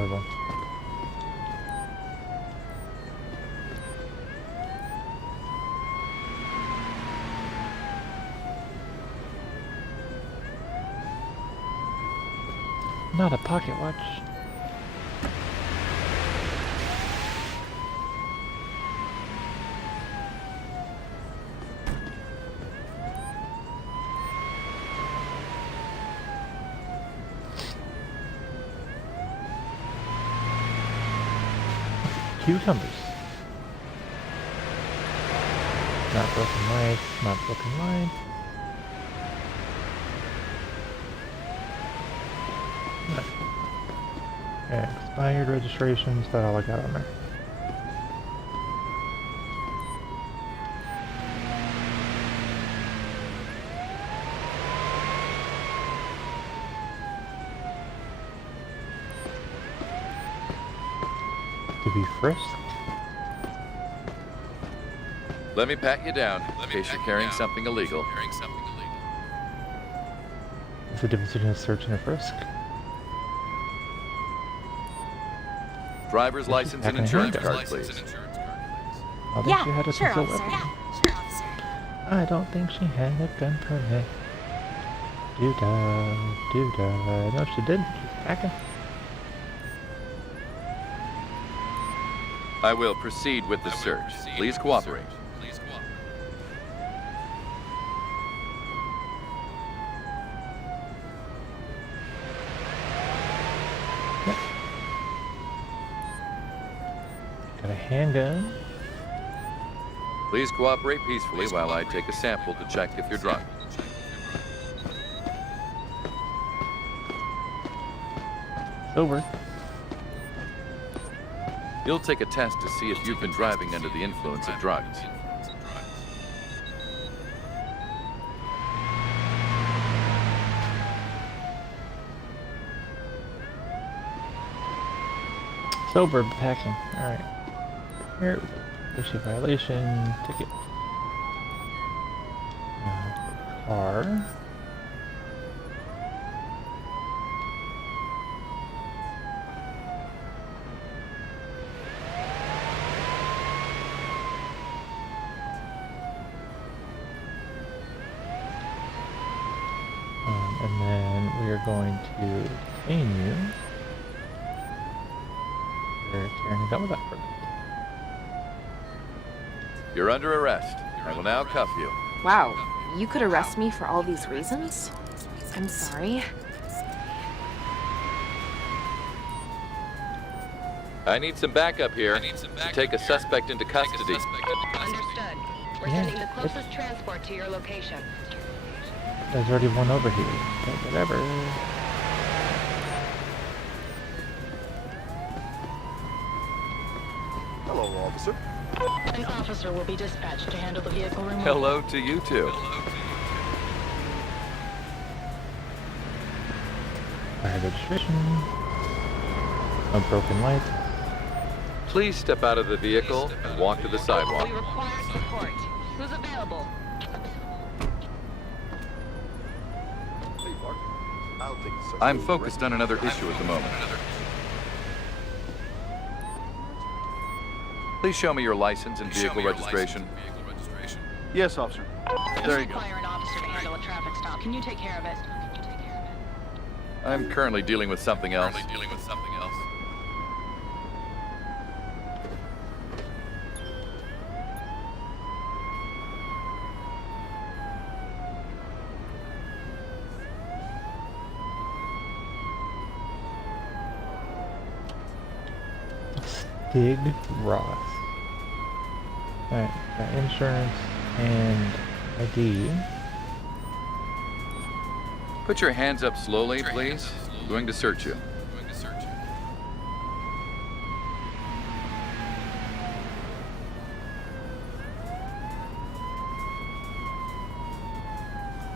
horrible. Not a pocket watch. Cucumbers. Not broken lights, not broken lights. Expired registrations, that's all I got on there. To be frisked? Let me pat you down in case you're carrying something illegal. What's the difference between a search and a frisk? Driver's license and insurance card, please. I think she had a concealed weapon. I don't think she had a gun permit. Doo-dah. No, she didn't. She's packing. I will proceed with the search. Please cooperate. Got a handgun. Please cooperate peacefully while I take a sample to check if you're drunk. Over. You'll take a test to see if you've been driving under the influence of drugs. Sober packing. Alright. Here we go. Issue violation. Ticket. Car. And then we are going to detain you. You're carrying a gun without permit. You're under arrest. I will now cuff you. Wow, you could arrest me for all these reasons? I'm sorry. I need some backup here to take a suspect into custody. Understood. We're sending the closest transport to your location. There's already one over here. But whatever. Hello, officer. An officer will be dispatched to handle the vehicle removal. Hello to you too. Fire registration. No broken lights. Please step out of the vehicle and walk to the sidewalk. We require support. Who's available? Hey, Mark. I'll take the suspect. I'm focused on another issue at the moment. Please show me your license and vehicle registration. Yes, officer. There you go. Require an officer to handle a traffic stop. Can you take care of it? I'm currently dealing with something else. Stig Ross. Alright, got insurance and ID. Put your hands up slowly, please. I'm going to search you.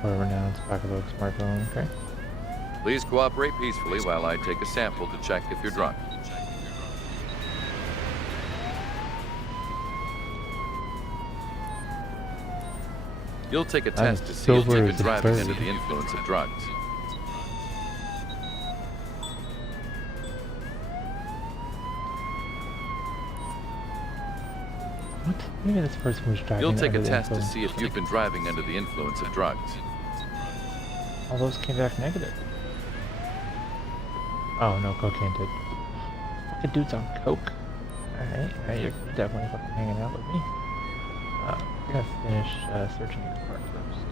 Whatever now, it's pocketbook, smartphone, okay. Please cooperate peacefully while I take a sample to check if you're drunk. You'll take a test to see if you've been driving under the influence of drugs. What? Maybe this person was driving. You'll take a under the test to influence. see if you've been driving under the influence of drugs. All those came back negative. Oh no, cocaine did. Fucking dude's on coke. Alright, you're definitely fucking hanging out with me. We're gonna finish searching your car first.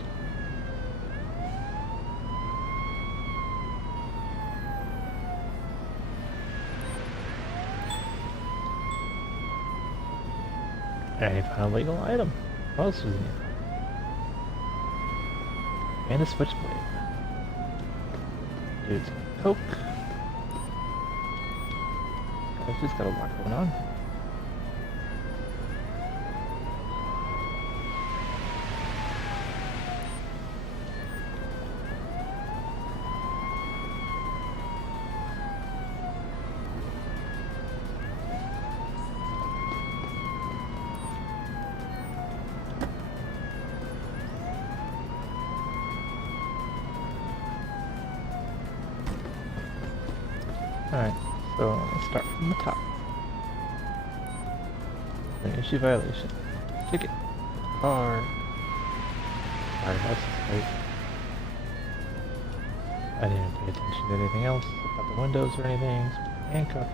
And you found a legal item. What else was in here? And a switchblade. Dude's on coke. I've just got a lot going on. Alright, so let's start from the top. An issue violation. Ticket. Car. Firehouse is right. I didn't even pay attention to anything else about the windows or anything. Handcuff.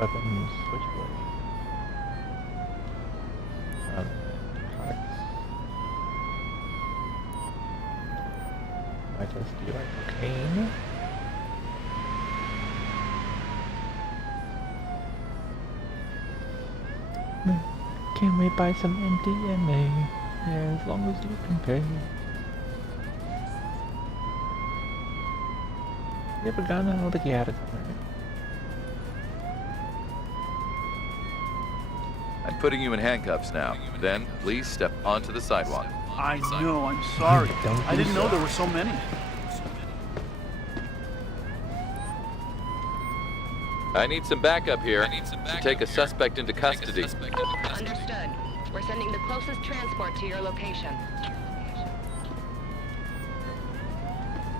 Weapons. Switchblade. Narcotics. I just do like cocaine. Can we buy some MDMA? Yeah, as long as you can pay. You ever gone? I don't think you had it. I'm putting you in handcuffs now. Then, please step onto the sidewalk. I know, I'm sorry. I didn't know there were so many. I need some backup here to take a suspect into custody. Understood. We're sending the closest transport to your location.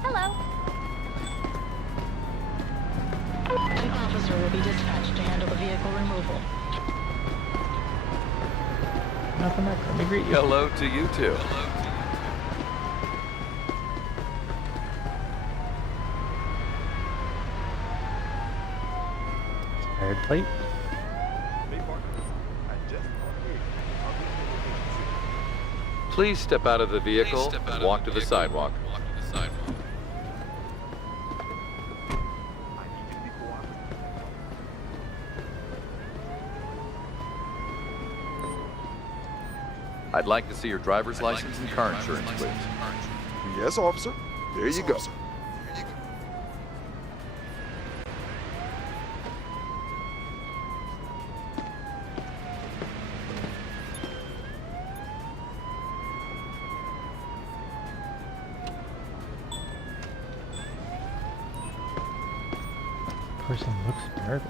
Hello. An officer will be dispatched to handle the vehicle removal. Nothing back. Let me greet you. Hello to you too. Expired plate. Please step out of the vehicle and walk to the sidewalk. I'd like to see your driver's license and car insurance, please. Yes, officer. There you go. Person looks nervous.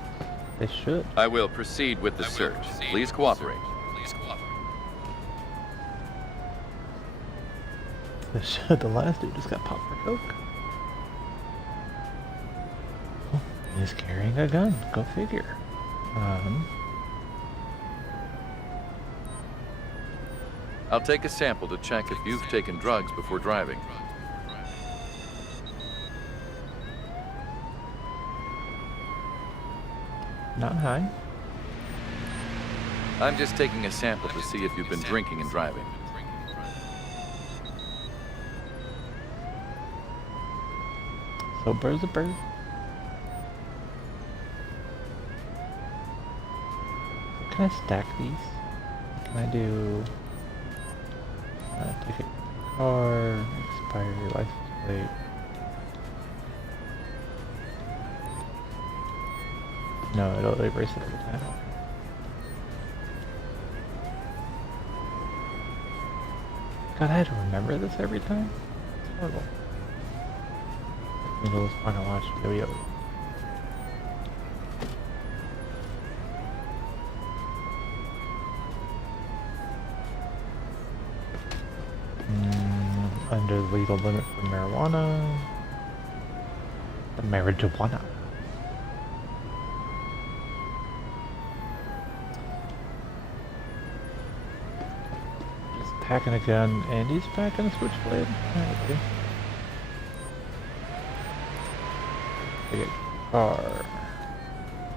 They should. I will proceed with the search. Please cooperate. They should. The last dude just got popped for coke. Oh, he's carrying a gun. Go figure. I'll take a sample to check if you've taken drugs before driving. Not high. I'm just taking a sample to see if you've been drinking and driving. Sober as a bird. Can I stack these? Can I do ticket car, expiry license plate? No, it'll erase it every time. God, I had to remember this every time? It's horrible. Maybe let's fucking watch video. Under the legal limit for marijuana. The marijuana. packing a gun, and he's packing a switchblade. Okay. Take a car.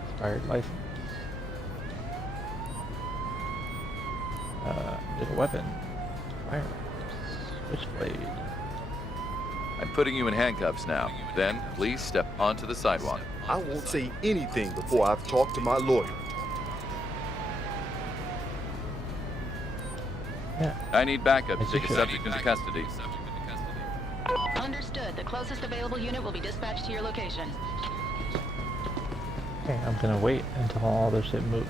Expired license. Get a weapon. Firearms. Switchblade. I'm putting you in handcuffs now. Then, please step onto the sidewalk. I won't say anything before I've talked to my lawyer. Yeah. I need backup to take a subject into custody. Understood. The closest available unit will be dispatched to your location. Okay, I'm gonna wait until all their shit moves.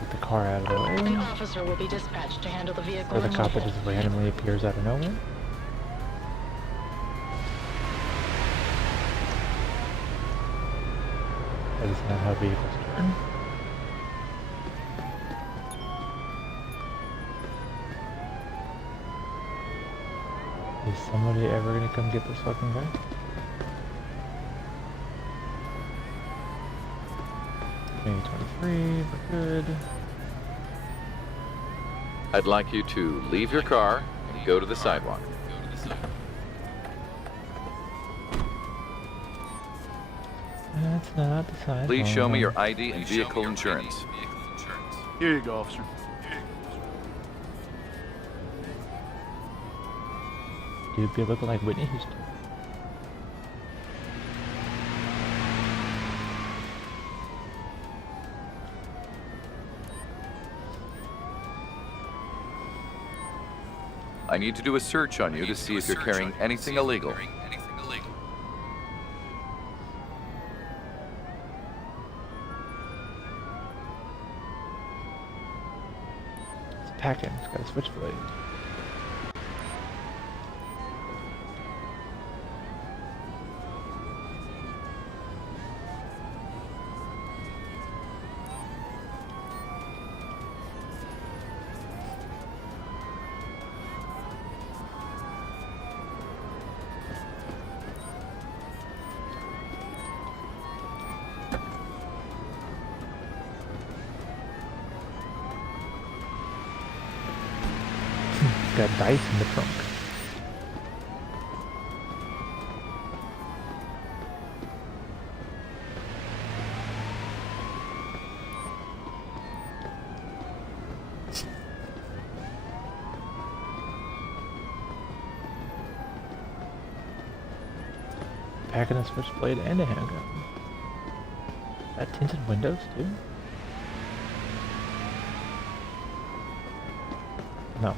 Get the car out of the way. An officer will be dispatched to handle the vehicle Or the cop that removal. just randomly appears out of nowhere. That is not how vehicles turn. Is somebody ever gonna come get this fucking guy? May 23, we're good. I'd like you to leave your car and go to the sidewalk. That's not the side. Please show me your ID and vehicle insurance. Here you go, officer. Dude, be looking like Whitney Houston. I need to do a search on you to see if you're carrying anything illegal. It's packing. It's got a switchblade. Got dice in the trunk. Packing a switchblade and a handgun. Got tinted windows too? No.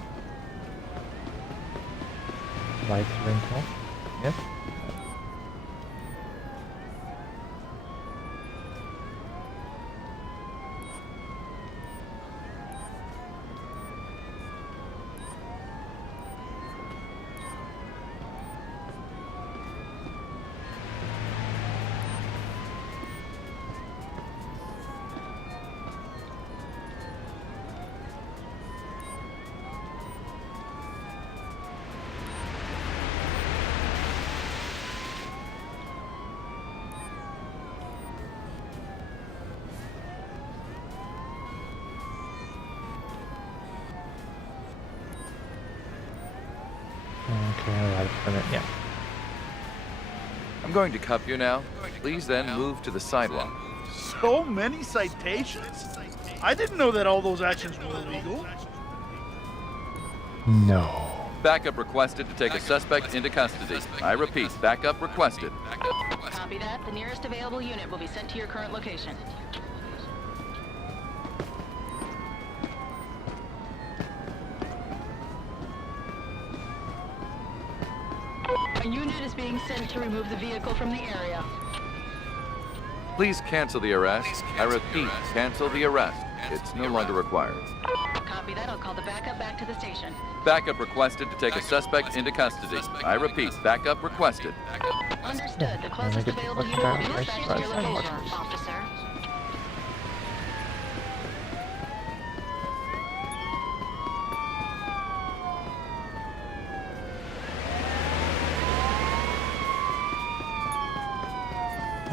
Lights are intact. Yes. Okay, I got a permit, yeah. I'm going to cuff you now. Please then move to the sidewalk. So many citations? I didn't know that all those actions were illegal. No. Backup requested to take a suspect into custody. I repeat, backup requested. Copy that. The nearest available unit will be sent to your current location. A unit is being sent to remove the vehicle from the area. Please cancel the arrest. I repeat, cancel the arrest. It's no longer required. Copy that. I'll call the backup back to the station. Backup requested to take a suspect into custody. I repeat, backup requested. Understood. The closest available unit will be dispatched to your location, officer.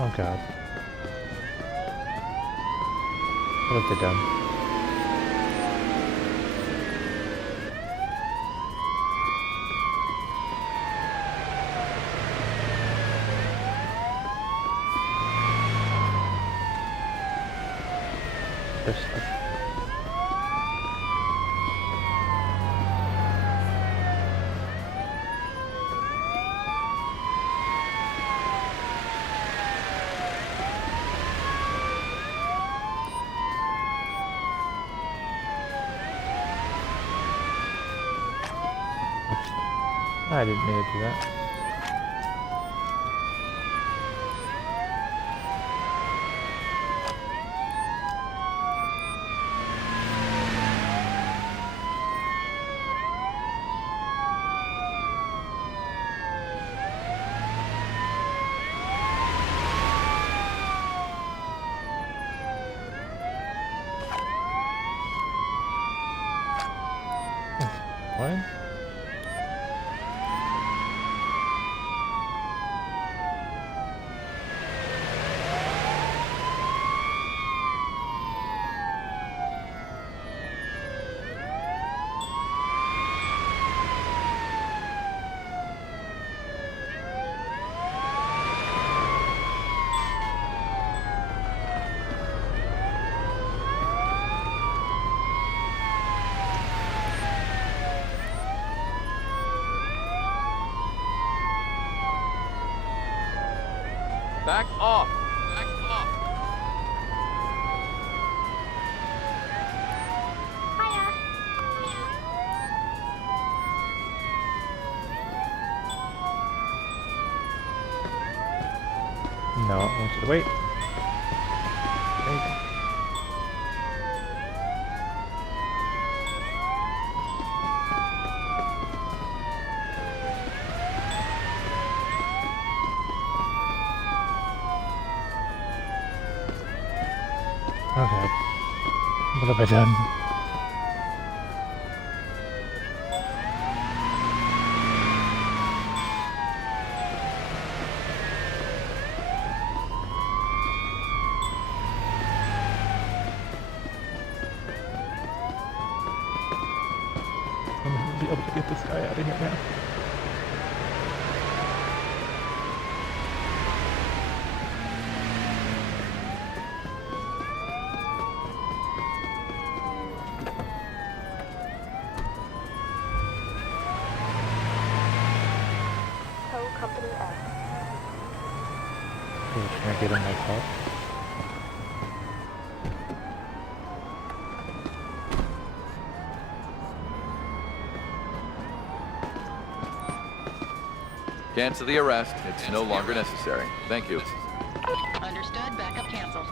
Oh god. What have they done? There's stuff. I didn't mean to do that. What? Back off. Back off. No, I want you to wait. There you go. Okay. What have I done? I'm gonna be able to get this guy out of here now. Can I get him myself? Cancel the arrest. It's no longer necessary. Thank you. Understood. Backup canceled.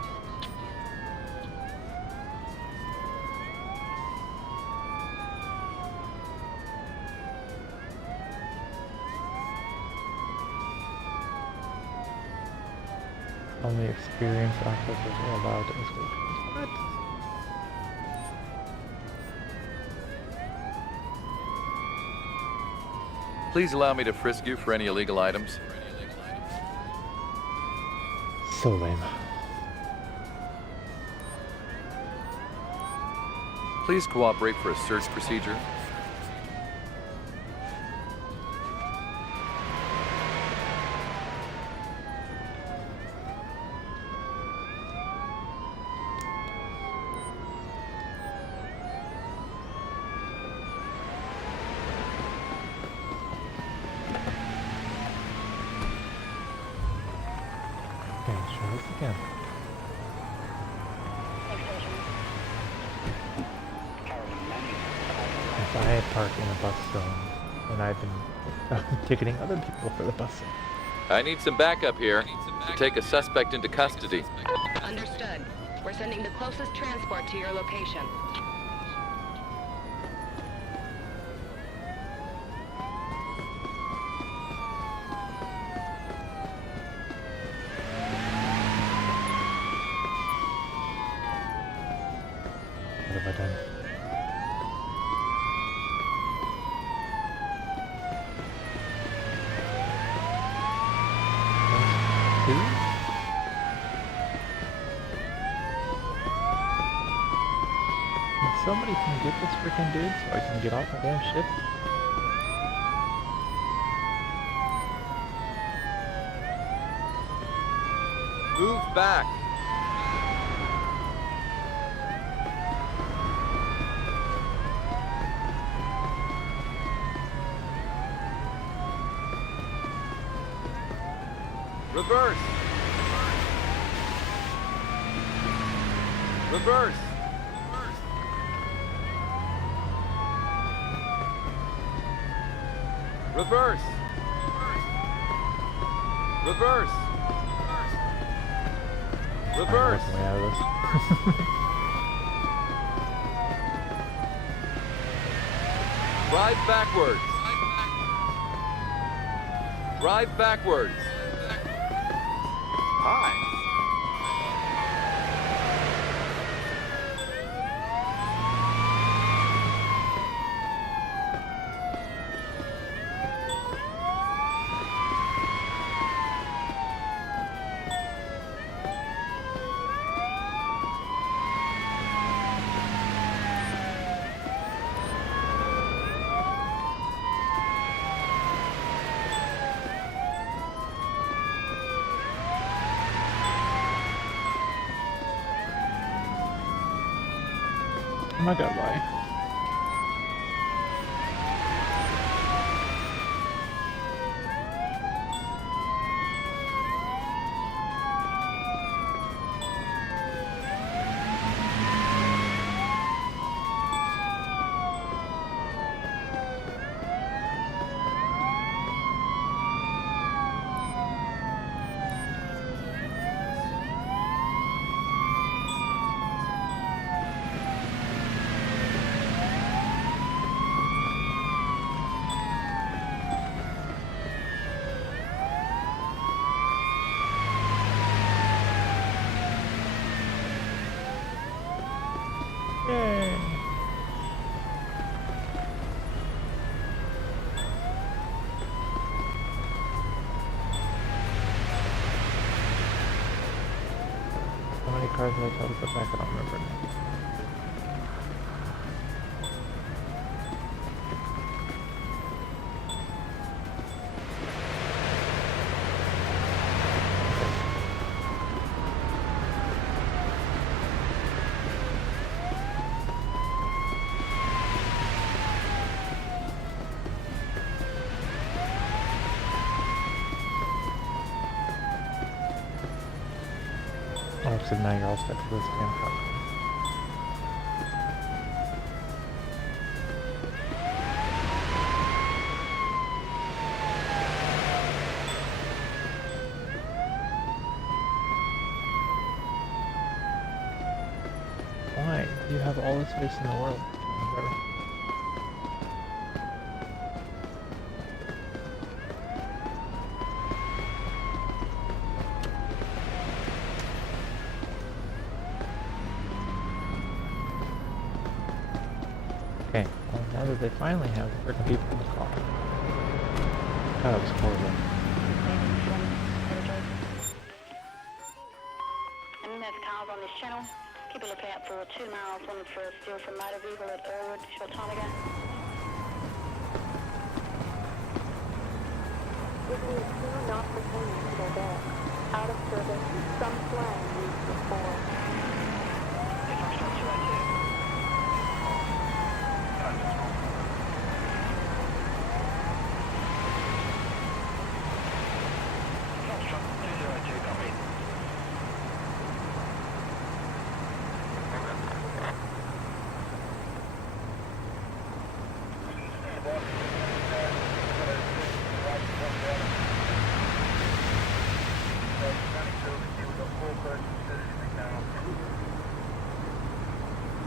Only experienced officers are allowed to escort. What? Please allow me to frisk you for any illegal items. So lame. Please cooperate for a search procedure. Okay, let's try this again. If I had parked in a bus zone, and I've been ticketing other people for the bus zone. I need some backup here to take a suspect into custody. Understood. We're sending the closest transport to your location. What have I done? Two? somebody can get this freaking dude so I can get off my damn ship? Move back. Reverse. Reverse. Reverse. Reverse. Reverse. I'm way out of this. Drive backwards. Drive backwards. Hi. Oh my god, why? Yay! How many cars did I tell to put back? I don't remember now. Oh, so now you're all stuck to this damn car. Why? You have all the space in the world. Whatever. Okay, well, now that they finally have the freaking people in the car. God, that was horrible. MS cars on this channel. Keep a lookout for 2 miles wanted for a steal from motor vehicle at Earlwood a short time ago. Give me a two not pertaining to their back. Out of service, some slang used before.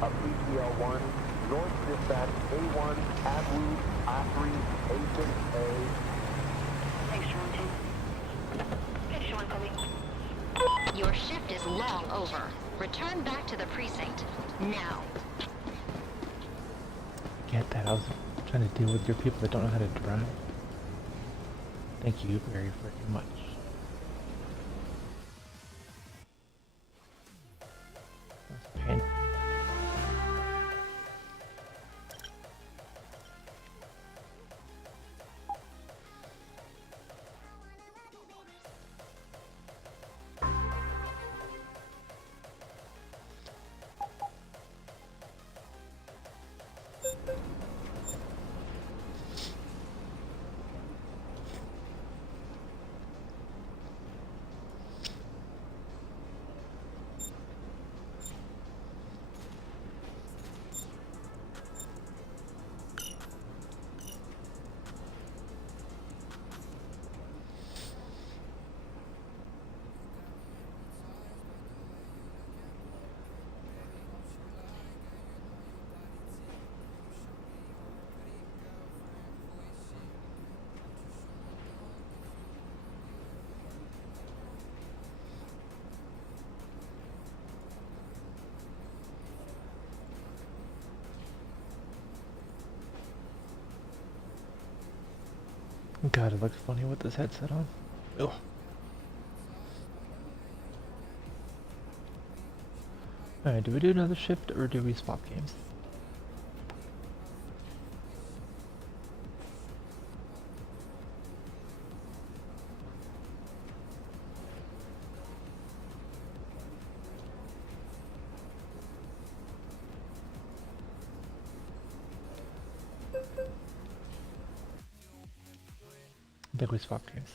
PTL1, North Dispatch, A1, Avenue, I3, A6A. Thanks, Sean. Hey, Sean, call me. Your shift is long over. Return back to the precinct. Now. Get that. I was trying to deal with your people that don't know how to drive. Thank you very freaking much. That's a pain. God, it looks funny with this headset on. Ugh. Alright, do we do another shift or do we swap games? I think we swap games.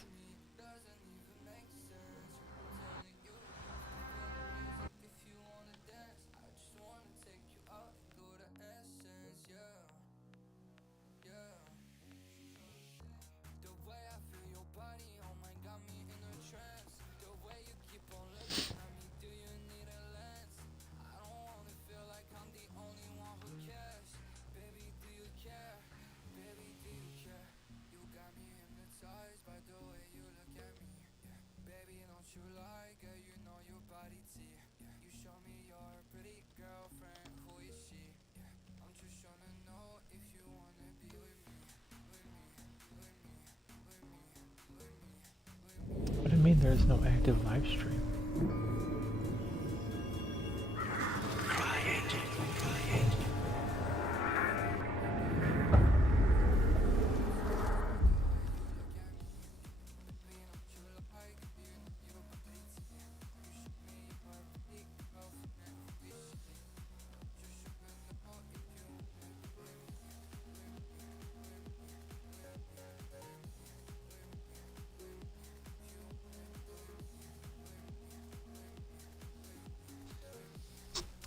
What do you mean there's no active live stream?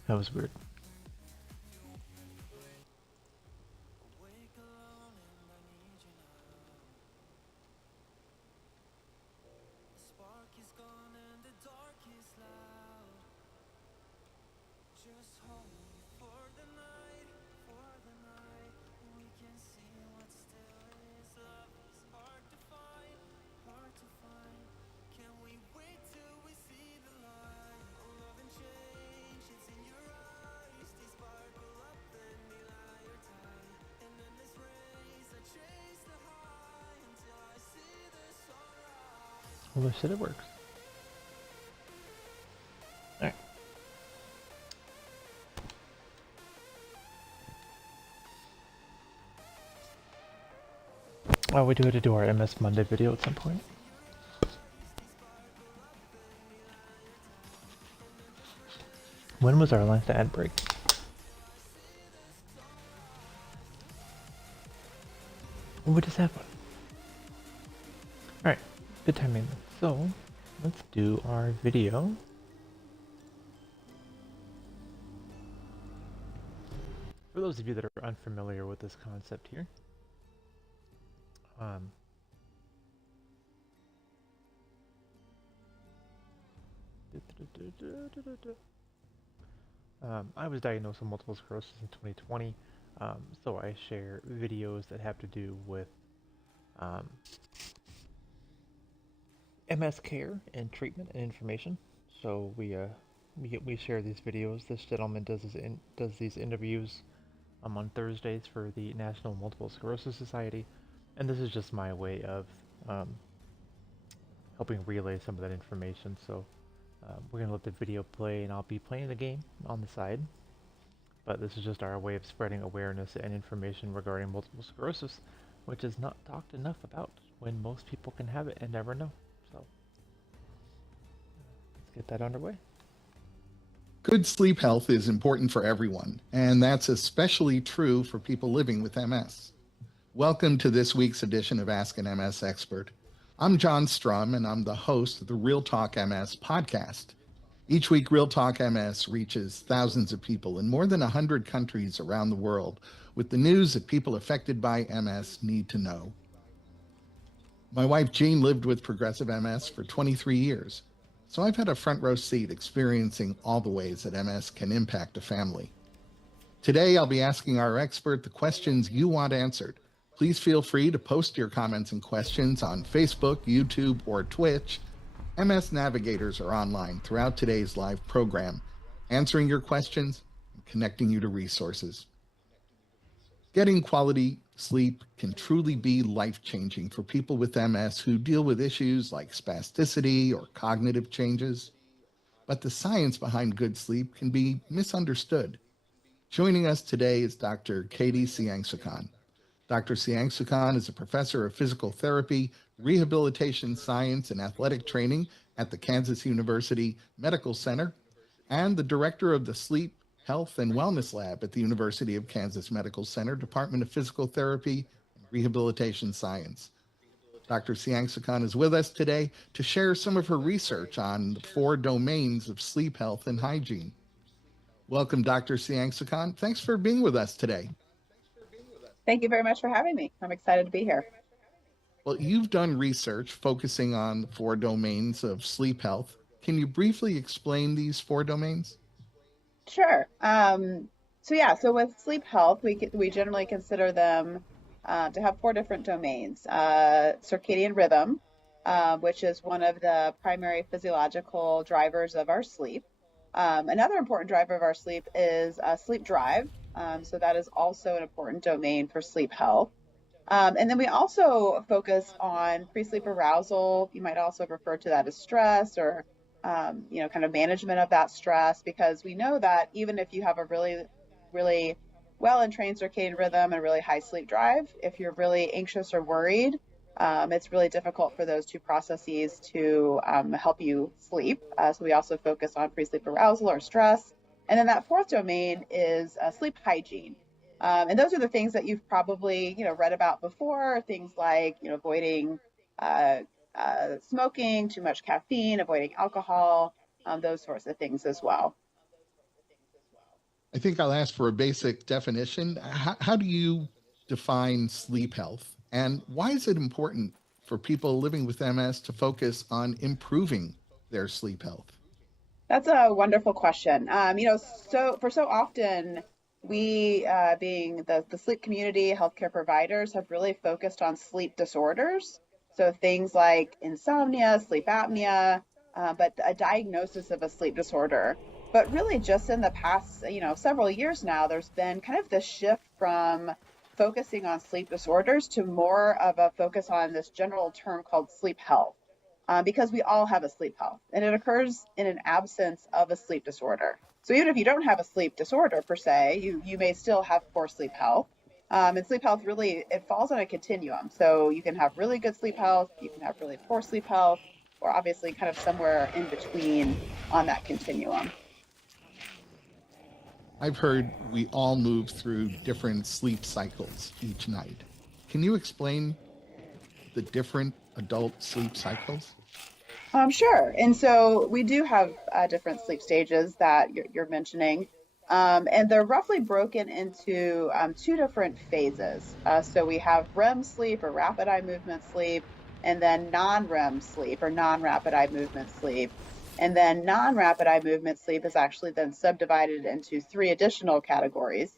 That was weird. Well, they said it works. Alright. Oh, we do have to do our MS Monday video at some point. When was our last ad break? Oh, we just have one. Alright, good timing. So, let's do our video. For those of you that are unfamiliar with this concept here, I was diagnosed with multiple sclerosis in 2020, so I share videos that have to do with MS care and treatment and information. So we share these videos. This gentleman does these interviews on Thursdays for the National Multiple Sclerosis Society, and this is just my way of helping relay some of that information. So we're gonna let the video play, and I'll be playing the game on the side. But this is just our way of spreading awareness and information regarding multiple sclerosis, which is not talked enough about when most people can have it and never know. So let's get that underway. Good sleep health is important for everyone, and that's especially true for people living with MS. Welcome to this week's edition of Ask an MS Expert. I'm John Strum, and I'm the host of the Real Talk MS podcast. Each week, Real Talk MS reaches thousands of people in more than 100 countries around the world with the news that people affected by MS need to know. My wife, Jean, lived with progressive MS for 23 years, so I've had a front row seat experiencing all the ways that MS can impact a family. Today, I'll be asking our expert the questions you want answered. Please feel free to post your comments and questions on Facebook, YouTube, or Twitch. MS navigators are online throughout today's live program, answering your questions and connecting you to resources. Getting quality Sleep can truly be life-changing for people with MS who deal with issues like spasticity or cognitive changes. But the science behind good sleep can be misunderstood. Joining us today is Dr. Katie Siangsakan. Dr. Siangsakan is a professor of physical therapy, rehabilitation science, and athletic training at the Kansas University Medical Center and the director of the Sleep, Health, and Wellness Lab at the University of Kansas Medical Center, Department of Physical Therapy and Rehabilitation Science. Dr. Siangsakan is with us today to share some of her research on the 4 domains of sleep health and hygiene. Welcome, Dr. Siangsakan. Thanks for being with us today. Thank you very much for having me. I'm excited to be here. Well, you've done research focusing on the 4 domains of sleep health. Can you briefly explain these 4 domains? Sure. So with sleep health, we generally consider them to have 4 different domains. Circadian rhythm, which is one of the primary physiological drivers of our sleep. Another important driver of our sleep is sleep drive. So that is also an important domain for sleep health. And then we also focus on pre-sleep arousal. You might also refer to that as stress or kind of management of that stress, because we know that even if you have a really, really well-entrained circadian rhythm and really high sleep drive, if you're really anxious or worried, it's really difficult for those 2 processes to help you sleep. So we also focus on pre-sleep arousal or stress. And then that 4th domain is sleep hygiene. And those are the things that you've probably, read about before, things like, avoiding smoking, too much caffeine, avoiding alcohol, those sorts of things as well. I think I'll ask for a basic definition. How do you define sleep health? And why is it important for people living with MS to focus on improving their sleep health? That's a wonderful question. So often we, being the sleep community, healthcare providers, have really focused on sleep disorders. So things like insomnia, sleep apnea, but a diagnosis of a sleep disorder. But really just in the past, several years now, there's been kind of this shift from focusing on sleep disorders to more of a focus on this general term called sleep health. Because we all have a sleep health, and it occurs in an absence of a sleep disorder. So even if you don't have a sleep disorder per se, you may still have poor sleep health. And sleep health really, it falls on a continuum. So you can have really good sleep health, you can have really poor sleep health, or obviously kind of somewhere in between on that continuum. I've heard we all move through different sleep cycles each night. Can you explain the different adult sleep cycles? Sure. And so we do have different sleep stages that you're mentioning. And they're roughly broken into 2 different phases. So we have REM sleep or rapid eye movement sleep, and then non-REM sleep or non-rapid eye movement sleep. And then non-rapid eye movement sleep is actually then subdivided into 3 additional categories.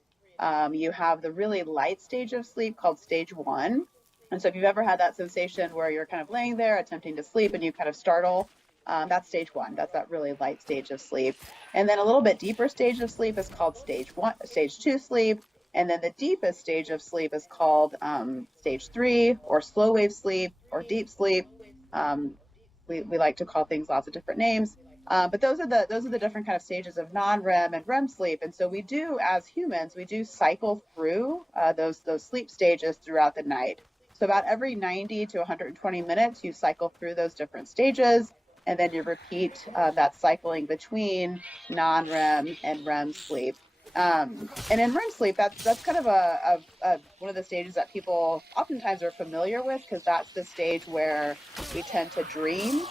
You have the really light stage of sleep called stage 1. And so if you've ever had that sensation where you're kind of laying there attempting to sleep and you kind of startle, that's stage 1. That's that really light stage of sleep. And then a little bit deeper stage of sleep is called stage 2 sleep. And then the deepest stage of sleep is called stage 3 or slow wave sleep or deep sleep. We like to call things lots of different names. But those are the different kind of stages of non-REM and REM sleep. And so we do, as humans, we do cycle through those sleep stages throughout the night. So about every 90 to 120 minutes, you cycle through those different stages, and then you repeat that cycling between non-REM and REM sleep. And in REM sleep, that's kind of one of the stages that people oftentimes are familiar with, because that's the stage where we tend to dream.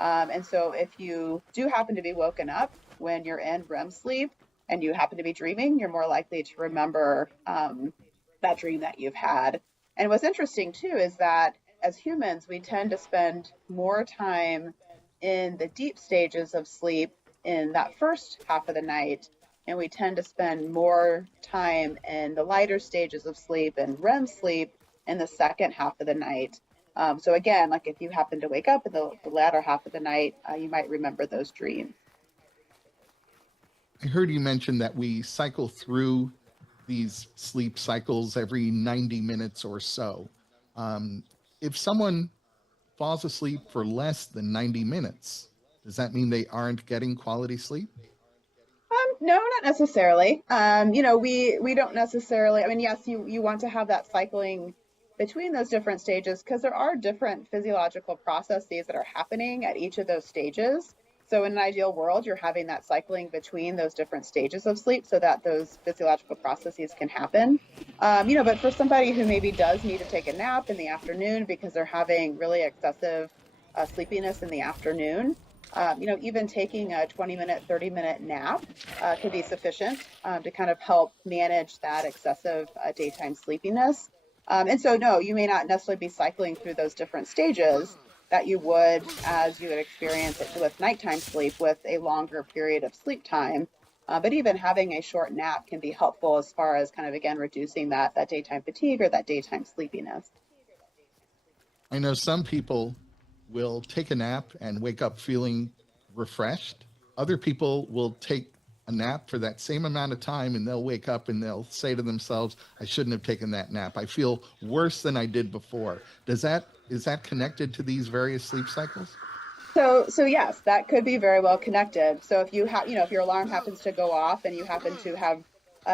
And so if you do happen to be woken up when you're in REM sleep and you happen to be dreaming, you're more likely to remember that dream that you've had. And what's interesting too is that as humans, we tend to spend more time in the deep stages of sleep in that first half of the night, and we tend to spend more time in the lighter stages of sleep and REM sleep in the second half of the night. So again, like if you happen to wake up in the latter half of the night, you might remember those dreams. I heard you mention that we cycle through these sleep cycles every 90 minutes or so. If someone falls asleep for less than 90 minutes, does that mean they aren't getting quality sleep? No, not necessarily. We don't necessarily. I mean, yes, you want to have that cycling between those different stages because there are different physiological processes that are happening at each of those stages. So in an ideal world, you're having that cycling between those different stages of sleep so that those physiological processes can happen. But for somebody who maybe does need to take a nap in the afternoon because they're having really excessive sleepiness in the afternoon, even taking a 20-minute, 30-minute nap could be sufficient to kind of help manage that excessive daytime sleepiness. And so, no, you may not necessarily be cycling through those different stages that you would as you would experience it with nighttime sleep with a longer period of sleep time. But even having a short nap can be helpful as far as kind of, again, reducing that daytime fatigue or that daytime sleepiness. I know some people will take a nap and wake up feeling refreshed. Other people will take a nap for that same amount of time and they'll wake up and they'll say to themselves, I shouldn't have taken that nap. I feel worse than I did before. Is that connected to these various sleep cycles? So yes, that could be very well connected. So if you have, if your alarm happens to go off and you happen to have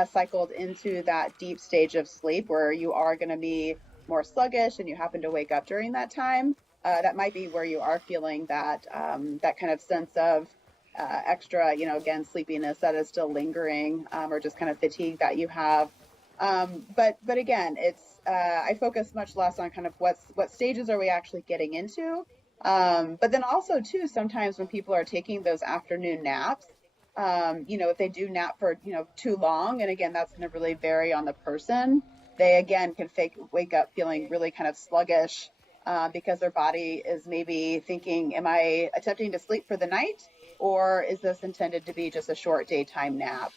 cycled into that deep stage of sleep where you are going to be more sluggish and you happen to wake up during that time, that might be where you are feeling that that kind of sense of extra, again, sleepiness that is still lingering, or just kind of fatigue that you have. But again, it's I focus much less on kind of what stages are we actually getting into. But then also too, sometimes when people are taking those afternoon naps, if they do nap for, too long, and again, that's going to really vary on the person, they again can wake up feeling really kind of sluggish, because their body is maybe thinking, am I attempting to sleep for the night? Or is this intended to be just a short daytime nap?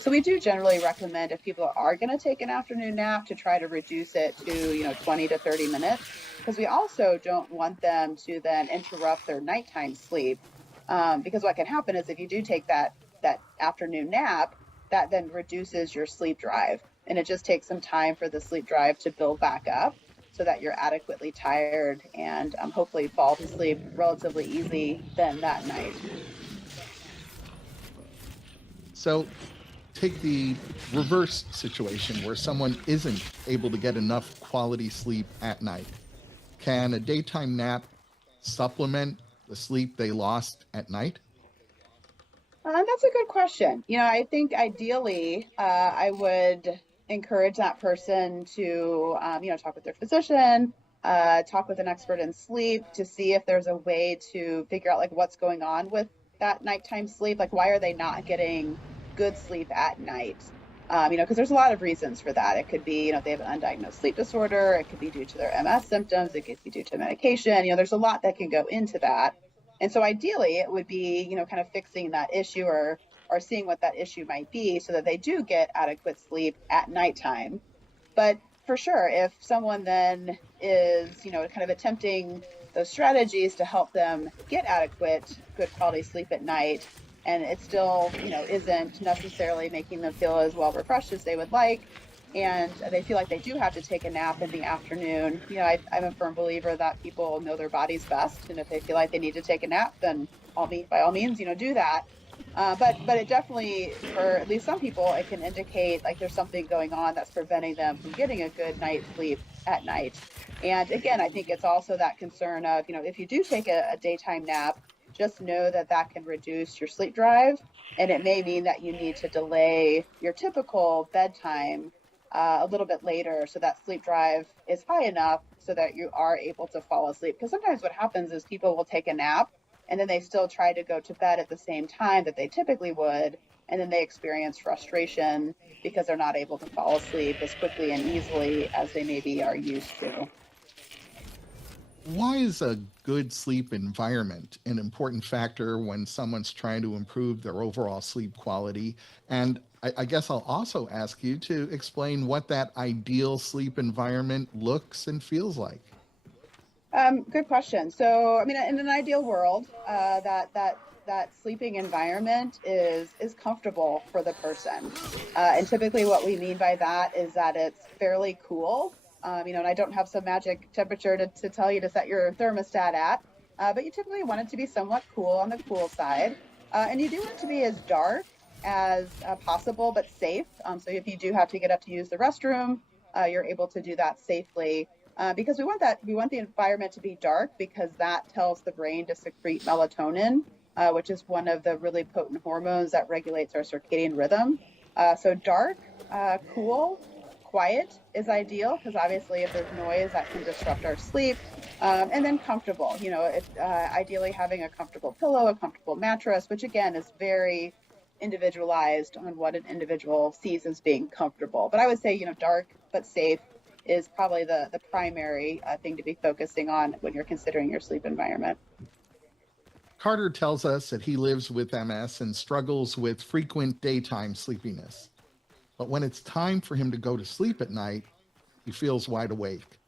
So we do generally recommend if people are going to take an afternoon nap to try to reduce it to, 20 to 30 minutes, because we also don't want them to then interrupt their nighttime sleep. Because what can happen is if you do take that afternoon nap, that then reduces your sleep drive. And it just takes some time for the sleep drive to build back up so that you're adequately tired and hopefully fall to sleep relatively easy then that night. So take the reverse situation where someone isn't able to get enough quality sleep at night. Can a daytime nap supplement the sleep they lost at night? That's a good question. I think ideally, I would encourage that person to, talk with their physician, talk with an expert in sleep to see if there's a way to figure out like what's going on with that nighttime sleep. Like, why are they not getting good sleep at night? Because there's a lot of reasons for that. It could be, they have an undiagnosed sleep disorder. It could be due to their MS symptoms. It could be due to medication. There's a lot that can go into that. And so ideally it would be, kind of fixing that issue or seeing what that issue might be so that they do get adequate sleep at nighttime. But for sure, if someone then is, kind of attempting those strategies to help them get adequate, good quality sleep at night, and it still, isn't necessarily making them feel as well refreshed as they would like, and they feel like they do have to take a nap in the afternoon, I'm a firm believer that people know their bodies best, and if they feel like they need to take a nap, then by all means, do that. But it definitely, for at least some people, it can indicate like there's something going on that's preventing them from getting a good night's sleep at night. And again, I think it's also that concern of, if you do take a daytime nap, just know that that can reduce your sleep drive. And it may mean that you need to delay your typical bedtime a little bit later so that sleep drive is high enough so that you are able to fall asleep. Because sometimes what happens is people will take a nap and then they still try to go to bed at the same time that they typically would, and then they experience frustration because they're not able to fall asleep as quickly and easily as they maybe are used to. Why is a good sleep environment an important factor when someone's trying to improve their overall sleep quality? And I guess I'll also ask you to explain what that ideal sleep environment looks and feels like. Good question. So, I mean, in an ideal world, that that sleeping environment is comfortable for the person. And typically what we mean by that is that it's fairly cool. And I don't have some magic temperature to tell you to set your thermostat at, but you typically want it to be somewhat cool on the cool side. And you do want it to be as dark as possible, but safe. So if you do have to get up to use the restroom, you're able to do that safely. Because we want the environment to be dark because that tells the brain to secrete melatonin, which is one of the really potent hormones that regulates our circadian rhythm. So dark, cool, quiet is ideal because obviously if there's noise that can disrupt our sleep. And then comfortable, ideally having a comfortable pillow, a comfortable mattress, which again is very individualized on what an individual sees as being comfortable. But I would say, dark but safe is probably the primary thing to be focusing on when you're considering your sleep environment. Carter tells us that he lives with MS and struggles with frequent daytime sleepiness. But when it's time for him to go to sleep at night, he feels wide awake.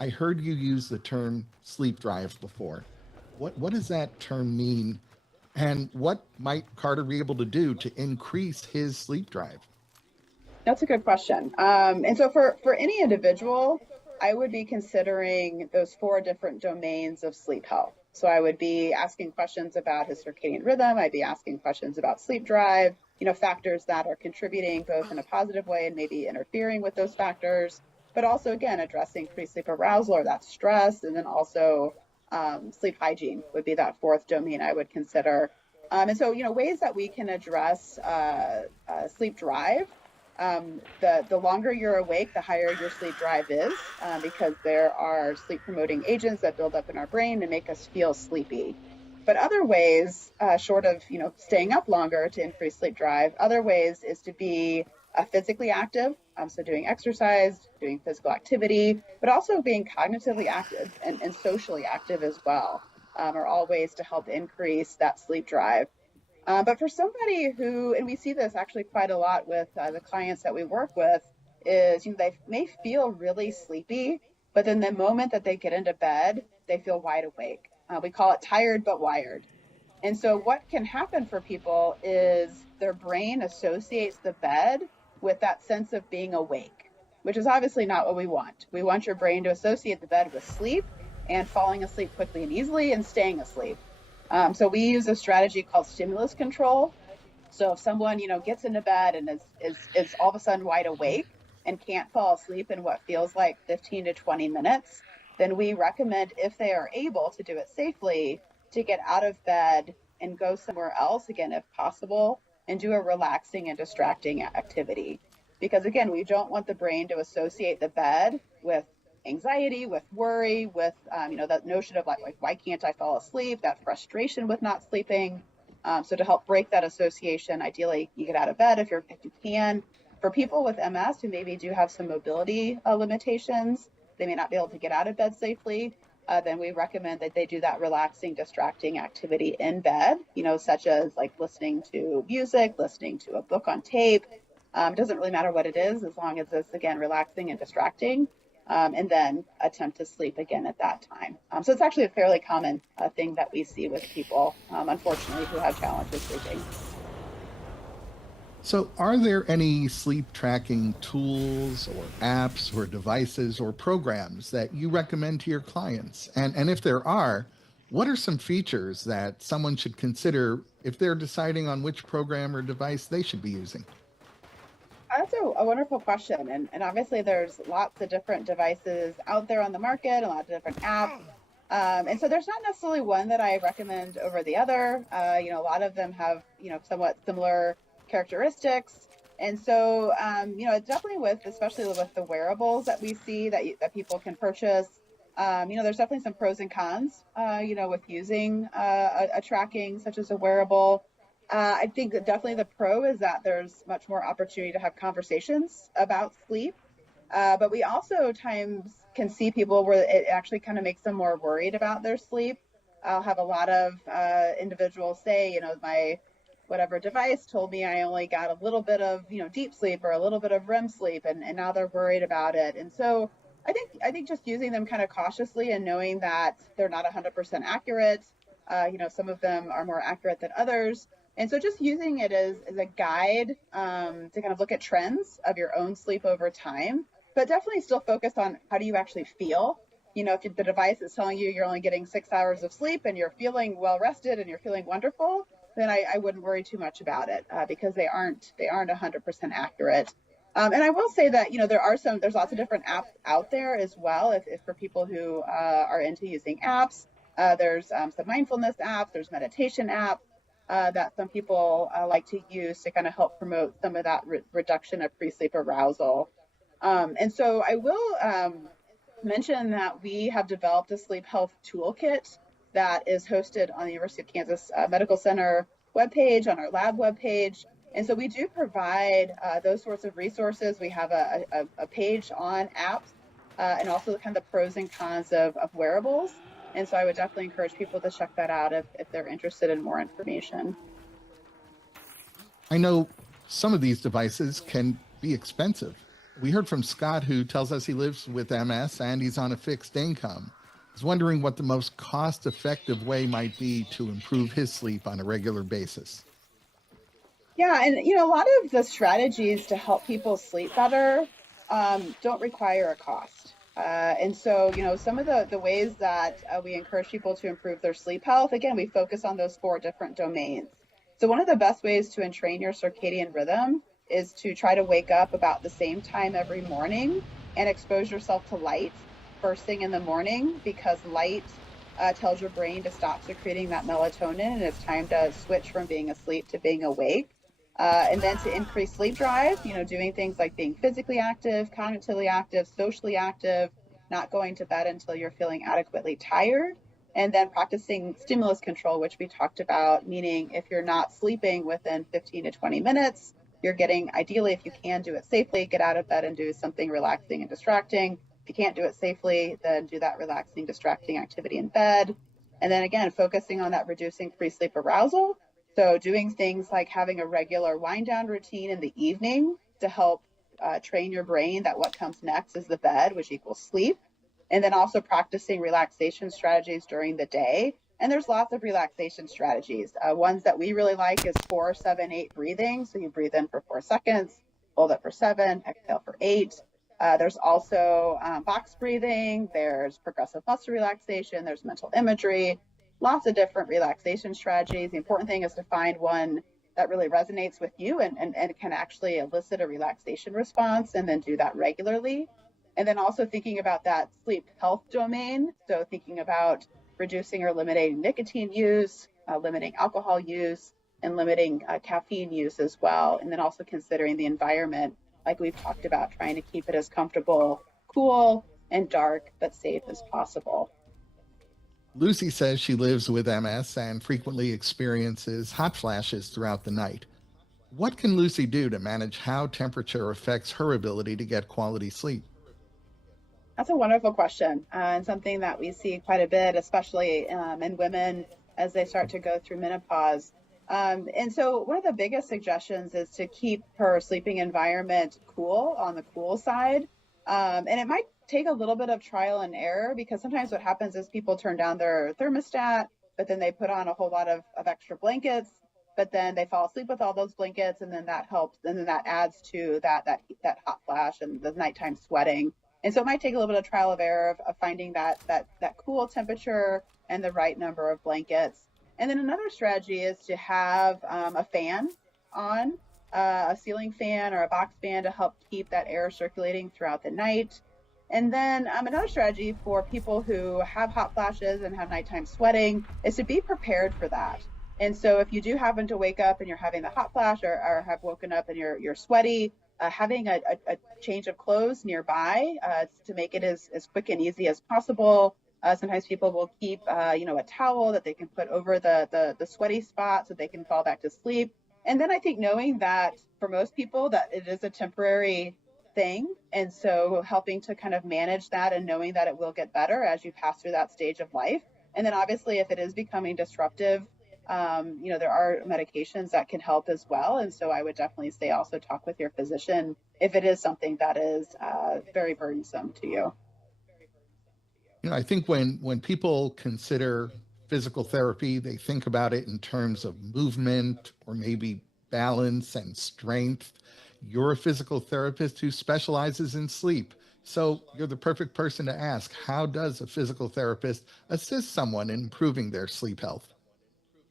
I heard you use the term sleep drive before. What does that term mean? And what might Carter be able to do to increase his sleep drive? That's a good question. And so for any individual, I would be considering those 4 different domains of sleep health. So I would be asking questions about his circadian rhythm. I'd be asking questions about sleep drive, factors that are contributing both in a positive way and maybe interfering with those factors, but also, again, addressing pre-sleep arousal or that stress. And then also sleep hygiene would be that 4th domain I would consider. And so, ways that we can address sleep drive. The longer you're awake, the higher your sleep drive is, because there are sleep promoting agents that build up in our brain to make us feel sleepy. But other ways, short of staying up longer to increase sleep drive, other ways is to be physically active, so doing exercise, doing physical activity, but also being cognitively active and socially active as well, are all ways to help increase that sleep drive. But for somebody who, and we see this actually quite a lot with the clients that we work with, is they may feel really sleepy, but then the moment that they get into bed, they feel wide awake. We call it tired but wired. And so what can happen for people is their brain associates the bed with that sense of being awake, which is obviously not what we want. We want your brain to associate the bed with sleep and falling asleep quickly and easily and staying asleep. So we use a strategy called stimulus control. So if someone, gets into bed and is all of a sudden wide awake and can't fall asleep in what feels like 15 to 20 minutes, then we recommend, if they are able to do it safely, to get out of bed and go somewhere else, again, if possible, and do a relaxing and distracting activity. Because again, we don't want the brain to associate the bed with anxiety, with worry, with that notion of like why can't I fall asleep, that frustration with not sleeping. So to help break that association, ideally you get out of bed if you can. For people with MS who maybe do have some mobility limitations, they may not be able to get out of bed safely, then we recommend that they do that relaxing, distracting activity in bed, such as like listening to music, listening to a book on tape. It doesn't really matter what it is, as long as it's, again, relaxing and distracting, and then attempt to sleep again at that time. So it's actually a fairly common thing that we see with people, unfortunately, who have challenges sleeping. So are there any sleep tracking tools or apps or devices or programs that you recommend to your clients? And if there are, what are some features that someone should consider if they're deciding on which program or device they should be using? That's a wonderful question. And obviously there's lots of different devices out there on the market, a lot of different apps. And so there's not necessarily one that I recommend over the other. A lot of them have, somewhat similar characteristics. And so, definitely especially with the wearables that we see that people can purchase, there's definitely some pros and cons, with using a tracking such as a wearable. I think that definitely the pro is that there's much more opportunity to have conversations about sleep. But we also times can see people where it actually kind of makes them more worried about their sleep. I'll have a lot of individuals say, my whatever device told me I only got a little bit of, deep sleep or a little bit of REM sleep, and now they're worried about it. And so I think just using them kind of cautiously and knowing that they're not 100% accurate, Some of them are more accurate than others. And so just using it as a guide to kind of look at trends of your own sleep over time, but definitely still focus on how do you actually feel. If the device is telling you you're only getting 6 hours of sleep and you're feeling well rested and you're feeling wonderful, then I wouldn't worry too much about it because they aren't 100% accurate. And I will say that there's lots of different apps out there as well. If for people who are into using apps, there's some mindfulness apps, there's meditation apps that some people like to use to kind of help promote some of that reduction of pre-sleep arousal. And so I will mention that we have developed a sleep health toolkit that is hosted on the University of Kansas Medical Center webpage, on our lab webpage. And so we do provide those sorts of resources. We have a page on apps and also kind of the pros and cons of wearables. And so I would definitely encourage people to check that out if they're interested in more information. I know some of these devices can be expensive. We heard from Scott, who tells us he lives with MS and he's on a fixed income. He's wondering what the most cost-effective way might be to improve his sleep on a regular basis. Yeah, and a lot of the strategies to help people sleep better don't require a cost. And so, some of the ways that we encourage people to improve their sleep health, again, we focus on those 4 different domains. So one of the best ways to entrain your circadian rhythm is to try to wake up about the same time every morning and expose yourself to light first thing in the morning, because light tells your brain to stop secreting that melatonin and it's time to switch from being asleep to being awake. And then to increase sleep drive, doing things like being physically active, cognitively active, socially active, not going to bed until you're feeling adequately tired, and then practicing stimulus control, which we talked about, meaning if you're not sleeping within 15 to 20 minutes, you're getting, ideally, if you can do it safely, get out of bed and do something relaxing and distracting. If you can't do it safely, then do that relaxing, distracting activity in bed. And then again, focusing on that reducing pre-sleep arousal. So doing things like having a regular wind down routine in the evening to help train your brain that what comes next is the bed, which equals sleep. And then also practicing relaxation strategies during the day. And there's lots of relaxation strategies. Ones that we really like is 4-7-8 breathing. So you breathe in for 4 seconds, hold it for 7, exhale for 8. There's also box breathing. There's progressive muscle relaxation. There's mental imagery. Lots of different relaxation strategies. The important thing is to find one that really resonates with you and can actually elicit a relaxation response, and then do that regularly. And then also thinking about that sleep health domain. So thinking about reducing or eliminating nicotine use, limiting alcohol use, and limiting caffeine use as well. And then also considering the environment, like we've talked about, trying to keep it as comfortable, cool, and dark, but safe as possible. Lucy says she lives with MS and frequently experiences hot flashes throughout the night. What can Lucy do to manage how temperature affects her ability to get quality sleep? That's a wonderful question, and something that we see quite a bit, especially in women as they start to go through menopause. And so one of the biggest suggestions is to keep her sleeping environment cool, on the cool side. And it might take a little bit of trial and error, because sometimes what happens is people turn down their thermostat, but then they put on a whole lot of extra blankets, but then they fall asleep with all those blankets, and then that helps, and then that adds to that hot flash and the nighttime sweating. And so it might take a little bit of trial of error of finding that cool temperature and the right number of blankets. And then another strategy is to have a fan on, a ceiling fan or a box fan, to help keep that air circulating throughout the night. And then another strategy for people who have hot flashes and have nighttime sweating is to be prepared for that. And so if you do happen to wake up and you're having the hot flash, or have woken up and you're sweaty, having a change of clothes nearby to make it as quick and easy as possible. Sometimes people will keep a towel that they can put over the sweaty spot so they can fall back to sleep. And then I think knowing that for most people that it is a temporary thing, and so helping to kind of manage that and knowing that it will get better as you pass through that stage of life. And then obviously if it is becoming disruptive, there are medications that can help as well. And so I would definitely say also talk with your physician if it is something that is very burdensome to you. I think when people consider physical therapy, they think about it in terms of movement or maybe balance and strength. You're a physical therapist who specializes in sleep. So you're the perfect person to ask, how does a physical therapist assist someone in improving their sleep health?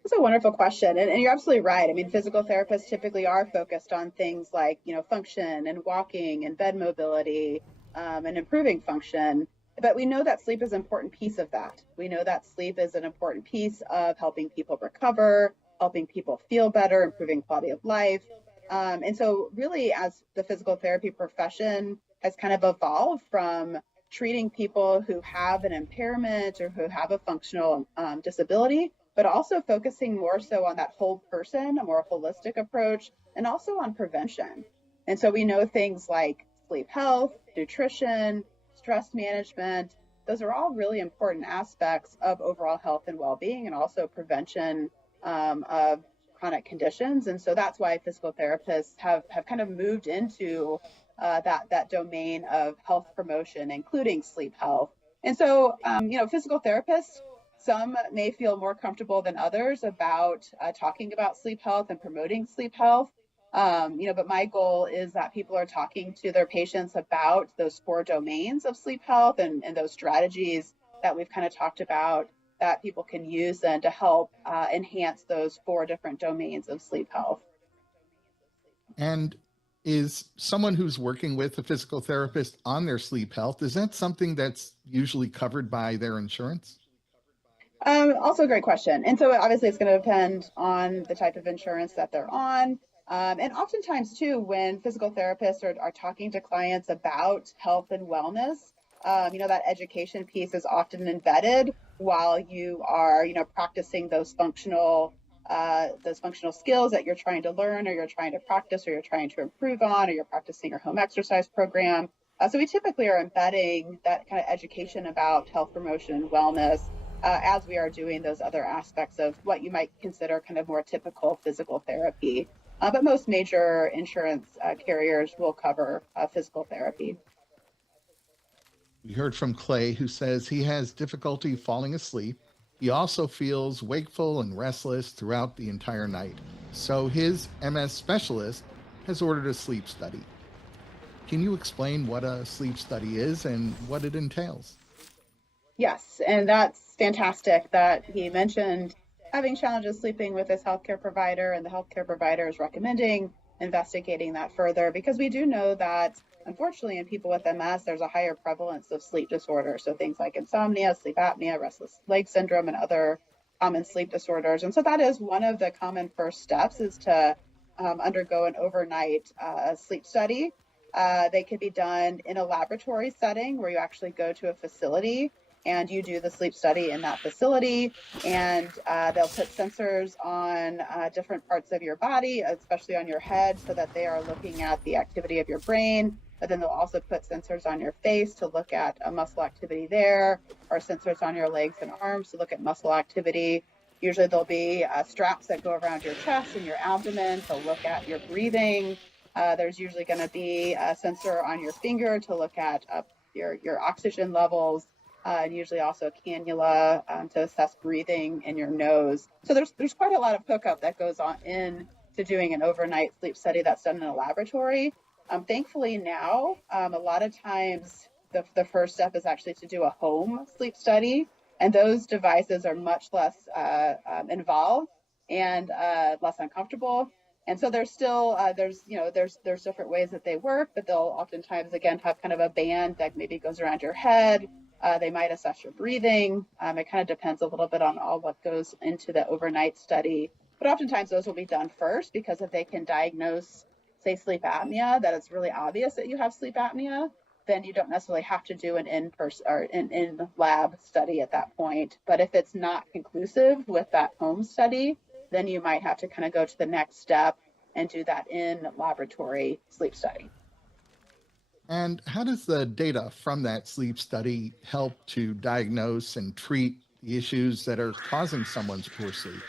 That's a wonderful question. And you're absolutely right. I mean, physical therapists typically are focused on things like, function and walking and bed mobility, and improving function. But we know that sleep is an important piece of that. We know that sleep is an important piece of helping people recover, helping people feel better, improving quality of life. And so really, as the physical therapy profession has kind of evolved from treating people who have an impairment or who have a functional disability, but also focusing more so on that whole person, a more holistic approach, and also on prevention. And so we know things like sleep health, nutrition, stress management, those are all really important aspects of overall health and well-being, and also prevention of chronic conditions. And so that's why physical therapists have kind of moved into that domain of health promotion, including sleep health. And so, physical therapists, some may feel more comfortable than others about talking about sleep health and promoting sleep health. But my goal is that people are talking to their patients about those four domains of sleep health and those strategies that we've kind of talked about that people can use then to help enhance those four different domains of sleep health. And is someone who's working with a physical therapist on their sleep health, is that something that's usually covered by their insurance? Also a great question. And so obviously it's going to depend on the type of insurance that they're on. And oftentimes too, when physical therapists are talking to clients about health and wellness, that education piece is often embedded while you are, practicing those functional skills that you're trying to learn, or you're trying to practice, or you're trying to improve on, or you're practicing your home exercise program. So we typically are embedding that kind of education about health promotion and wellness as we are doing those other aspects of what you might consider kind of more typical physical therapy. But most major insurance carriers will cover physical therapy. We heard from Clay, who says he has difficulty falling asleep. He also feels wakeful and restless throughout the entire night. So his MS specialist has ordered a sleep study. Can you explain what a sleep study is and what it entails? Yes, and that's fantastic that he mentioned having challenges sleeping with his healthcare provider, and the healthcare provider is recommending investigating that further, because we do know that unfortunately in people with MS, there's a higher prevalence of sleep disorders. So things like insomnia, sleep apnea, restless leg syndrome, and other common sleep disorders. And so that is one of the common first steps, is to undergo an overnight sleep study. They could be done in a laboratory setting where you actually go to a facility and you do the sleep study in that facility, and they'll put sensors on different parts of your body, especially on your head, so that they are looking at the activity of your brain. But then they'll also put sensors on your face to look at muscle activity there, or sensors on your legs and arms to look at muscle activity. Usually there'll be straps that go around your chest and your abdomen to look at your breathing. There's usually going to be a sensor on your finger to look at your oxygen levels. And usually also a cannula to assess breathing in your nose. So there's quite a lot of hookup that goes on in to doing an overnight sleep study that's done in a laboratory. Thankfully now, a lot of times the first step is actually to do a home sleep study, and those devices are much less involved and less uncomfortable. And so there's still there's different ways that they work, but they'll oftentimes again have kind of a band that maybe goes around your head. They might assess your breathing. It kind of depends a little bit on all what goes into the overnight study. But oftentimes those will be done first, because if they can diagnose, say, sleep apnea, that it's really obvious that you have sleep apnea, then you don't necessarily have to do an in-person or in lab study at that point. But if it's not conclusive with that home study, then you might have to kind of go to the next step and do that in laboratory sleep study. And how does the data from that sleep study help to diagnose and treat the issues that are causing someone's poor sleep?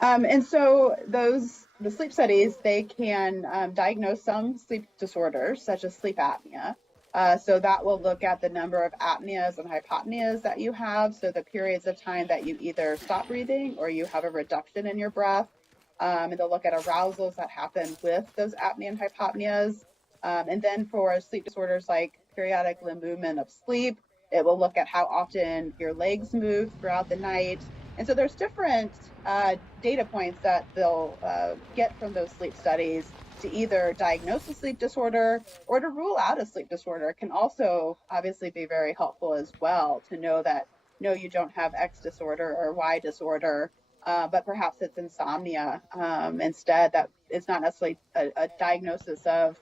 And so the sleep studies, they can diagnose some sleep disorders, such as sleep apnea. So that will look at the number of apneas and hypopneas that you have. So the periods of time that you either stop breathing or you have a reduction in your breath. And they'll look at arousals that happen with those apnea and hypopneas. And then for sleep disorders like periodic limb movement of sleep, it will look at how often your legs move throughout the night. And so there's different data points that they'll get from those sleep studies to either diagnose a sleep disorder or to rule out a sleep disorder. It can also obviously be very helpful as well to know that no, you don't have X disorder or Y disorder, but perhaps it's insomnia instead. That it's not necessarily a diagnosis of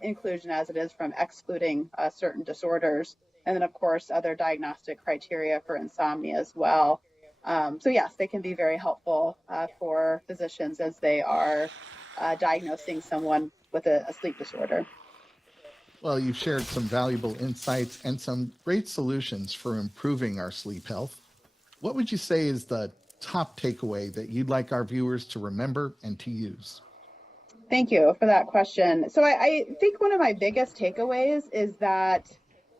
inclusion as it is from excluding certain disorders. And then, of course, other diagnostic criteria for insomnia as well. So yes, they can be very helpful for physicians as they are diagnosing someone with a sleep disorder. Well, you've shared some valuable insights and some great solutions for improving our sleep health. What would you say is the top takeaway that you'd like our viewers to remember and to use? Thank you for that question. So I think one of my biggest takeaways is that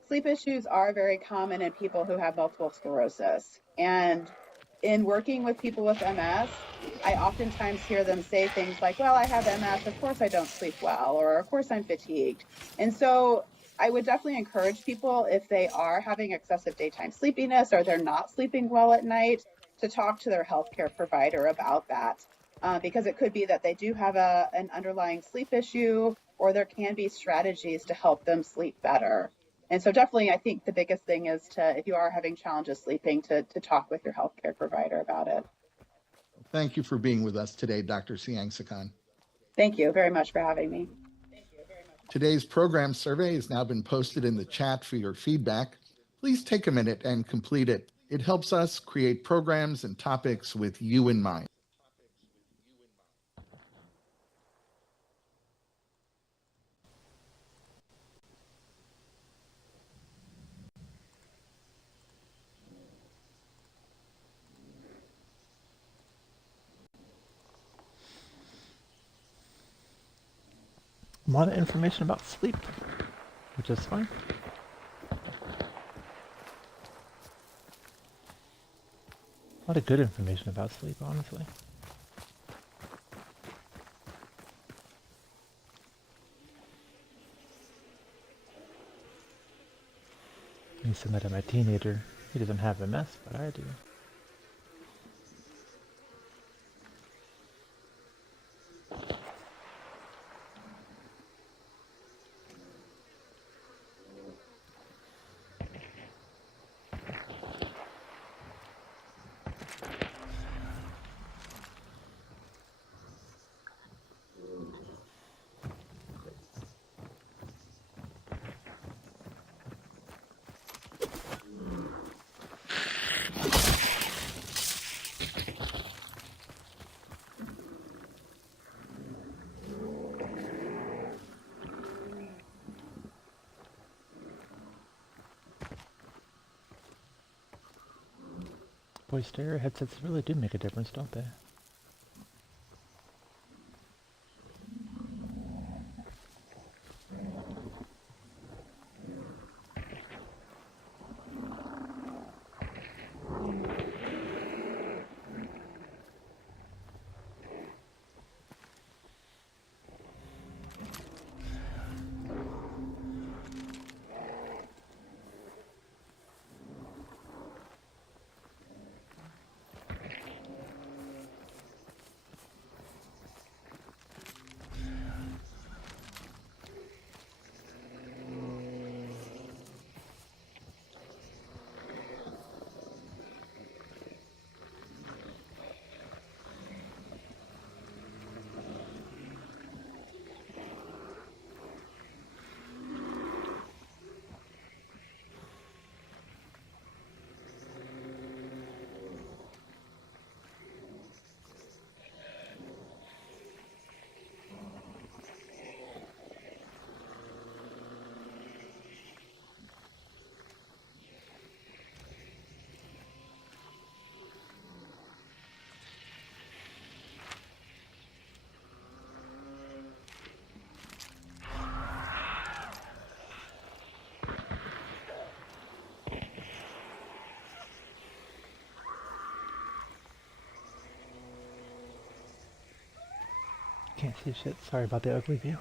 sleep issues are very common in people who have multiple sclerosis. And in working with people with MS, I oftentimes hear them say things like, well, I have MS, of course I don't sleep well, or of course I'm fatigued. And so I would definitely encourage people, if they are having excessive daytime sleepiness or they're not sleeping well at night, to talk to their healthcare provider about that. Because it could be that they do have an underlying sleep issue, or there can be strategies to help them sleep better. And so definitely, I think the biggest thing is to, if you are having challenges sleeping, to talk with your healthcare provider about it. Thank you for being with us today, Dr. Siangsakan. Thank you very much for having me. Today's program survey has now been posted in the chat for your feedback. Please take a minute and complete it. It helps us create programs and topics with you in mind. A lot of information about sleep, which is fine. A lot of good information about sleep, honestly. You send that to my teenager. He doesn't have MS, but I do. Boy, stereo headsets really do make a difference, don't they? Can't see shit. Sorry about the ugly view.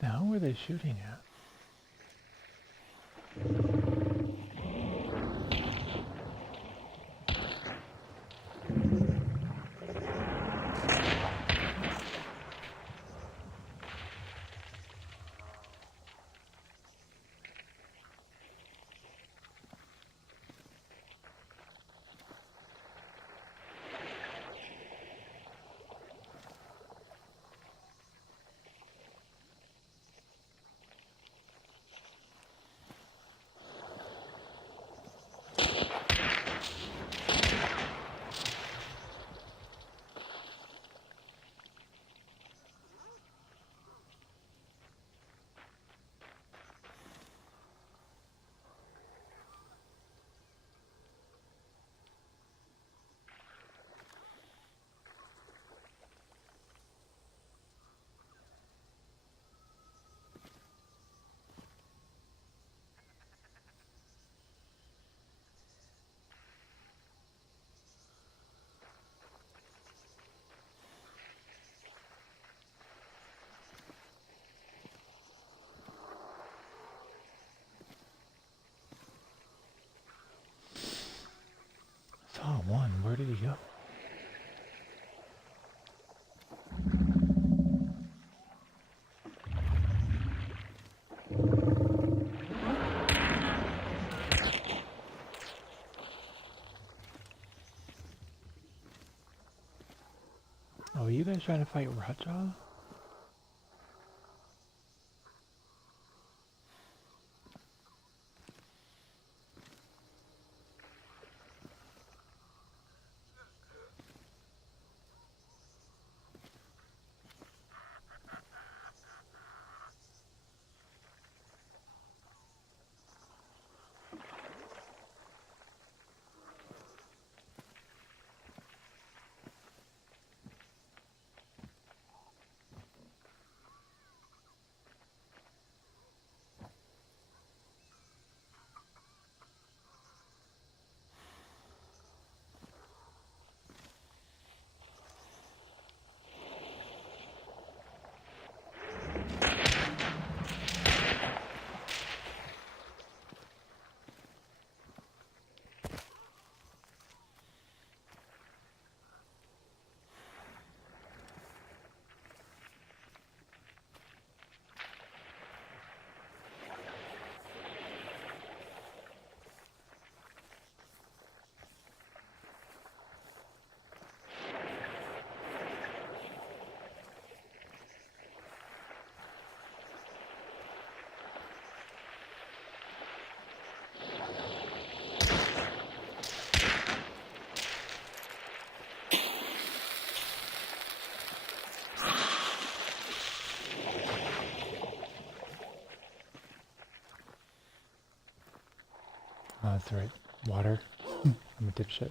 The hell were they shooting at? Saw one. Where did he go? Oh, are you guys trying to fight Rotjaw? Oh, that's right. Water. I'm a dipshit.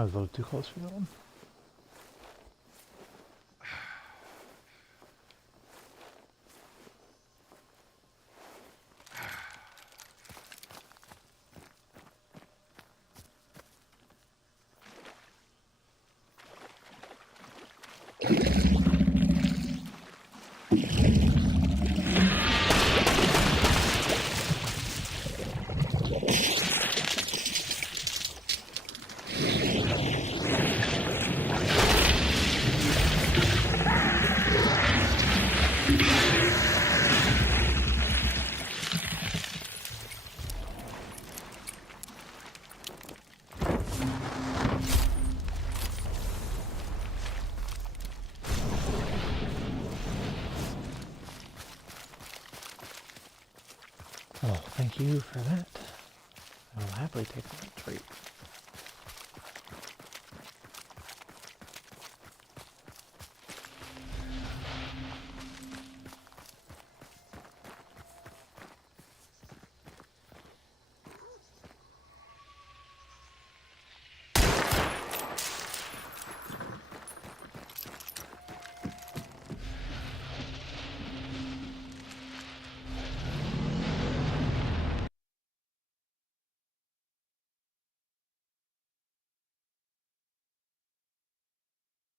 I was a little too close for that one. Oh, thank you for that. I will happily take that trait.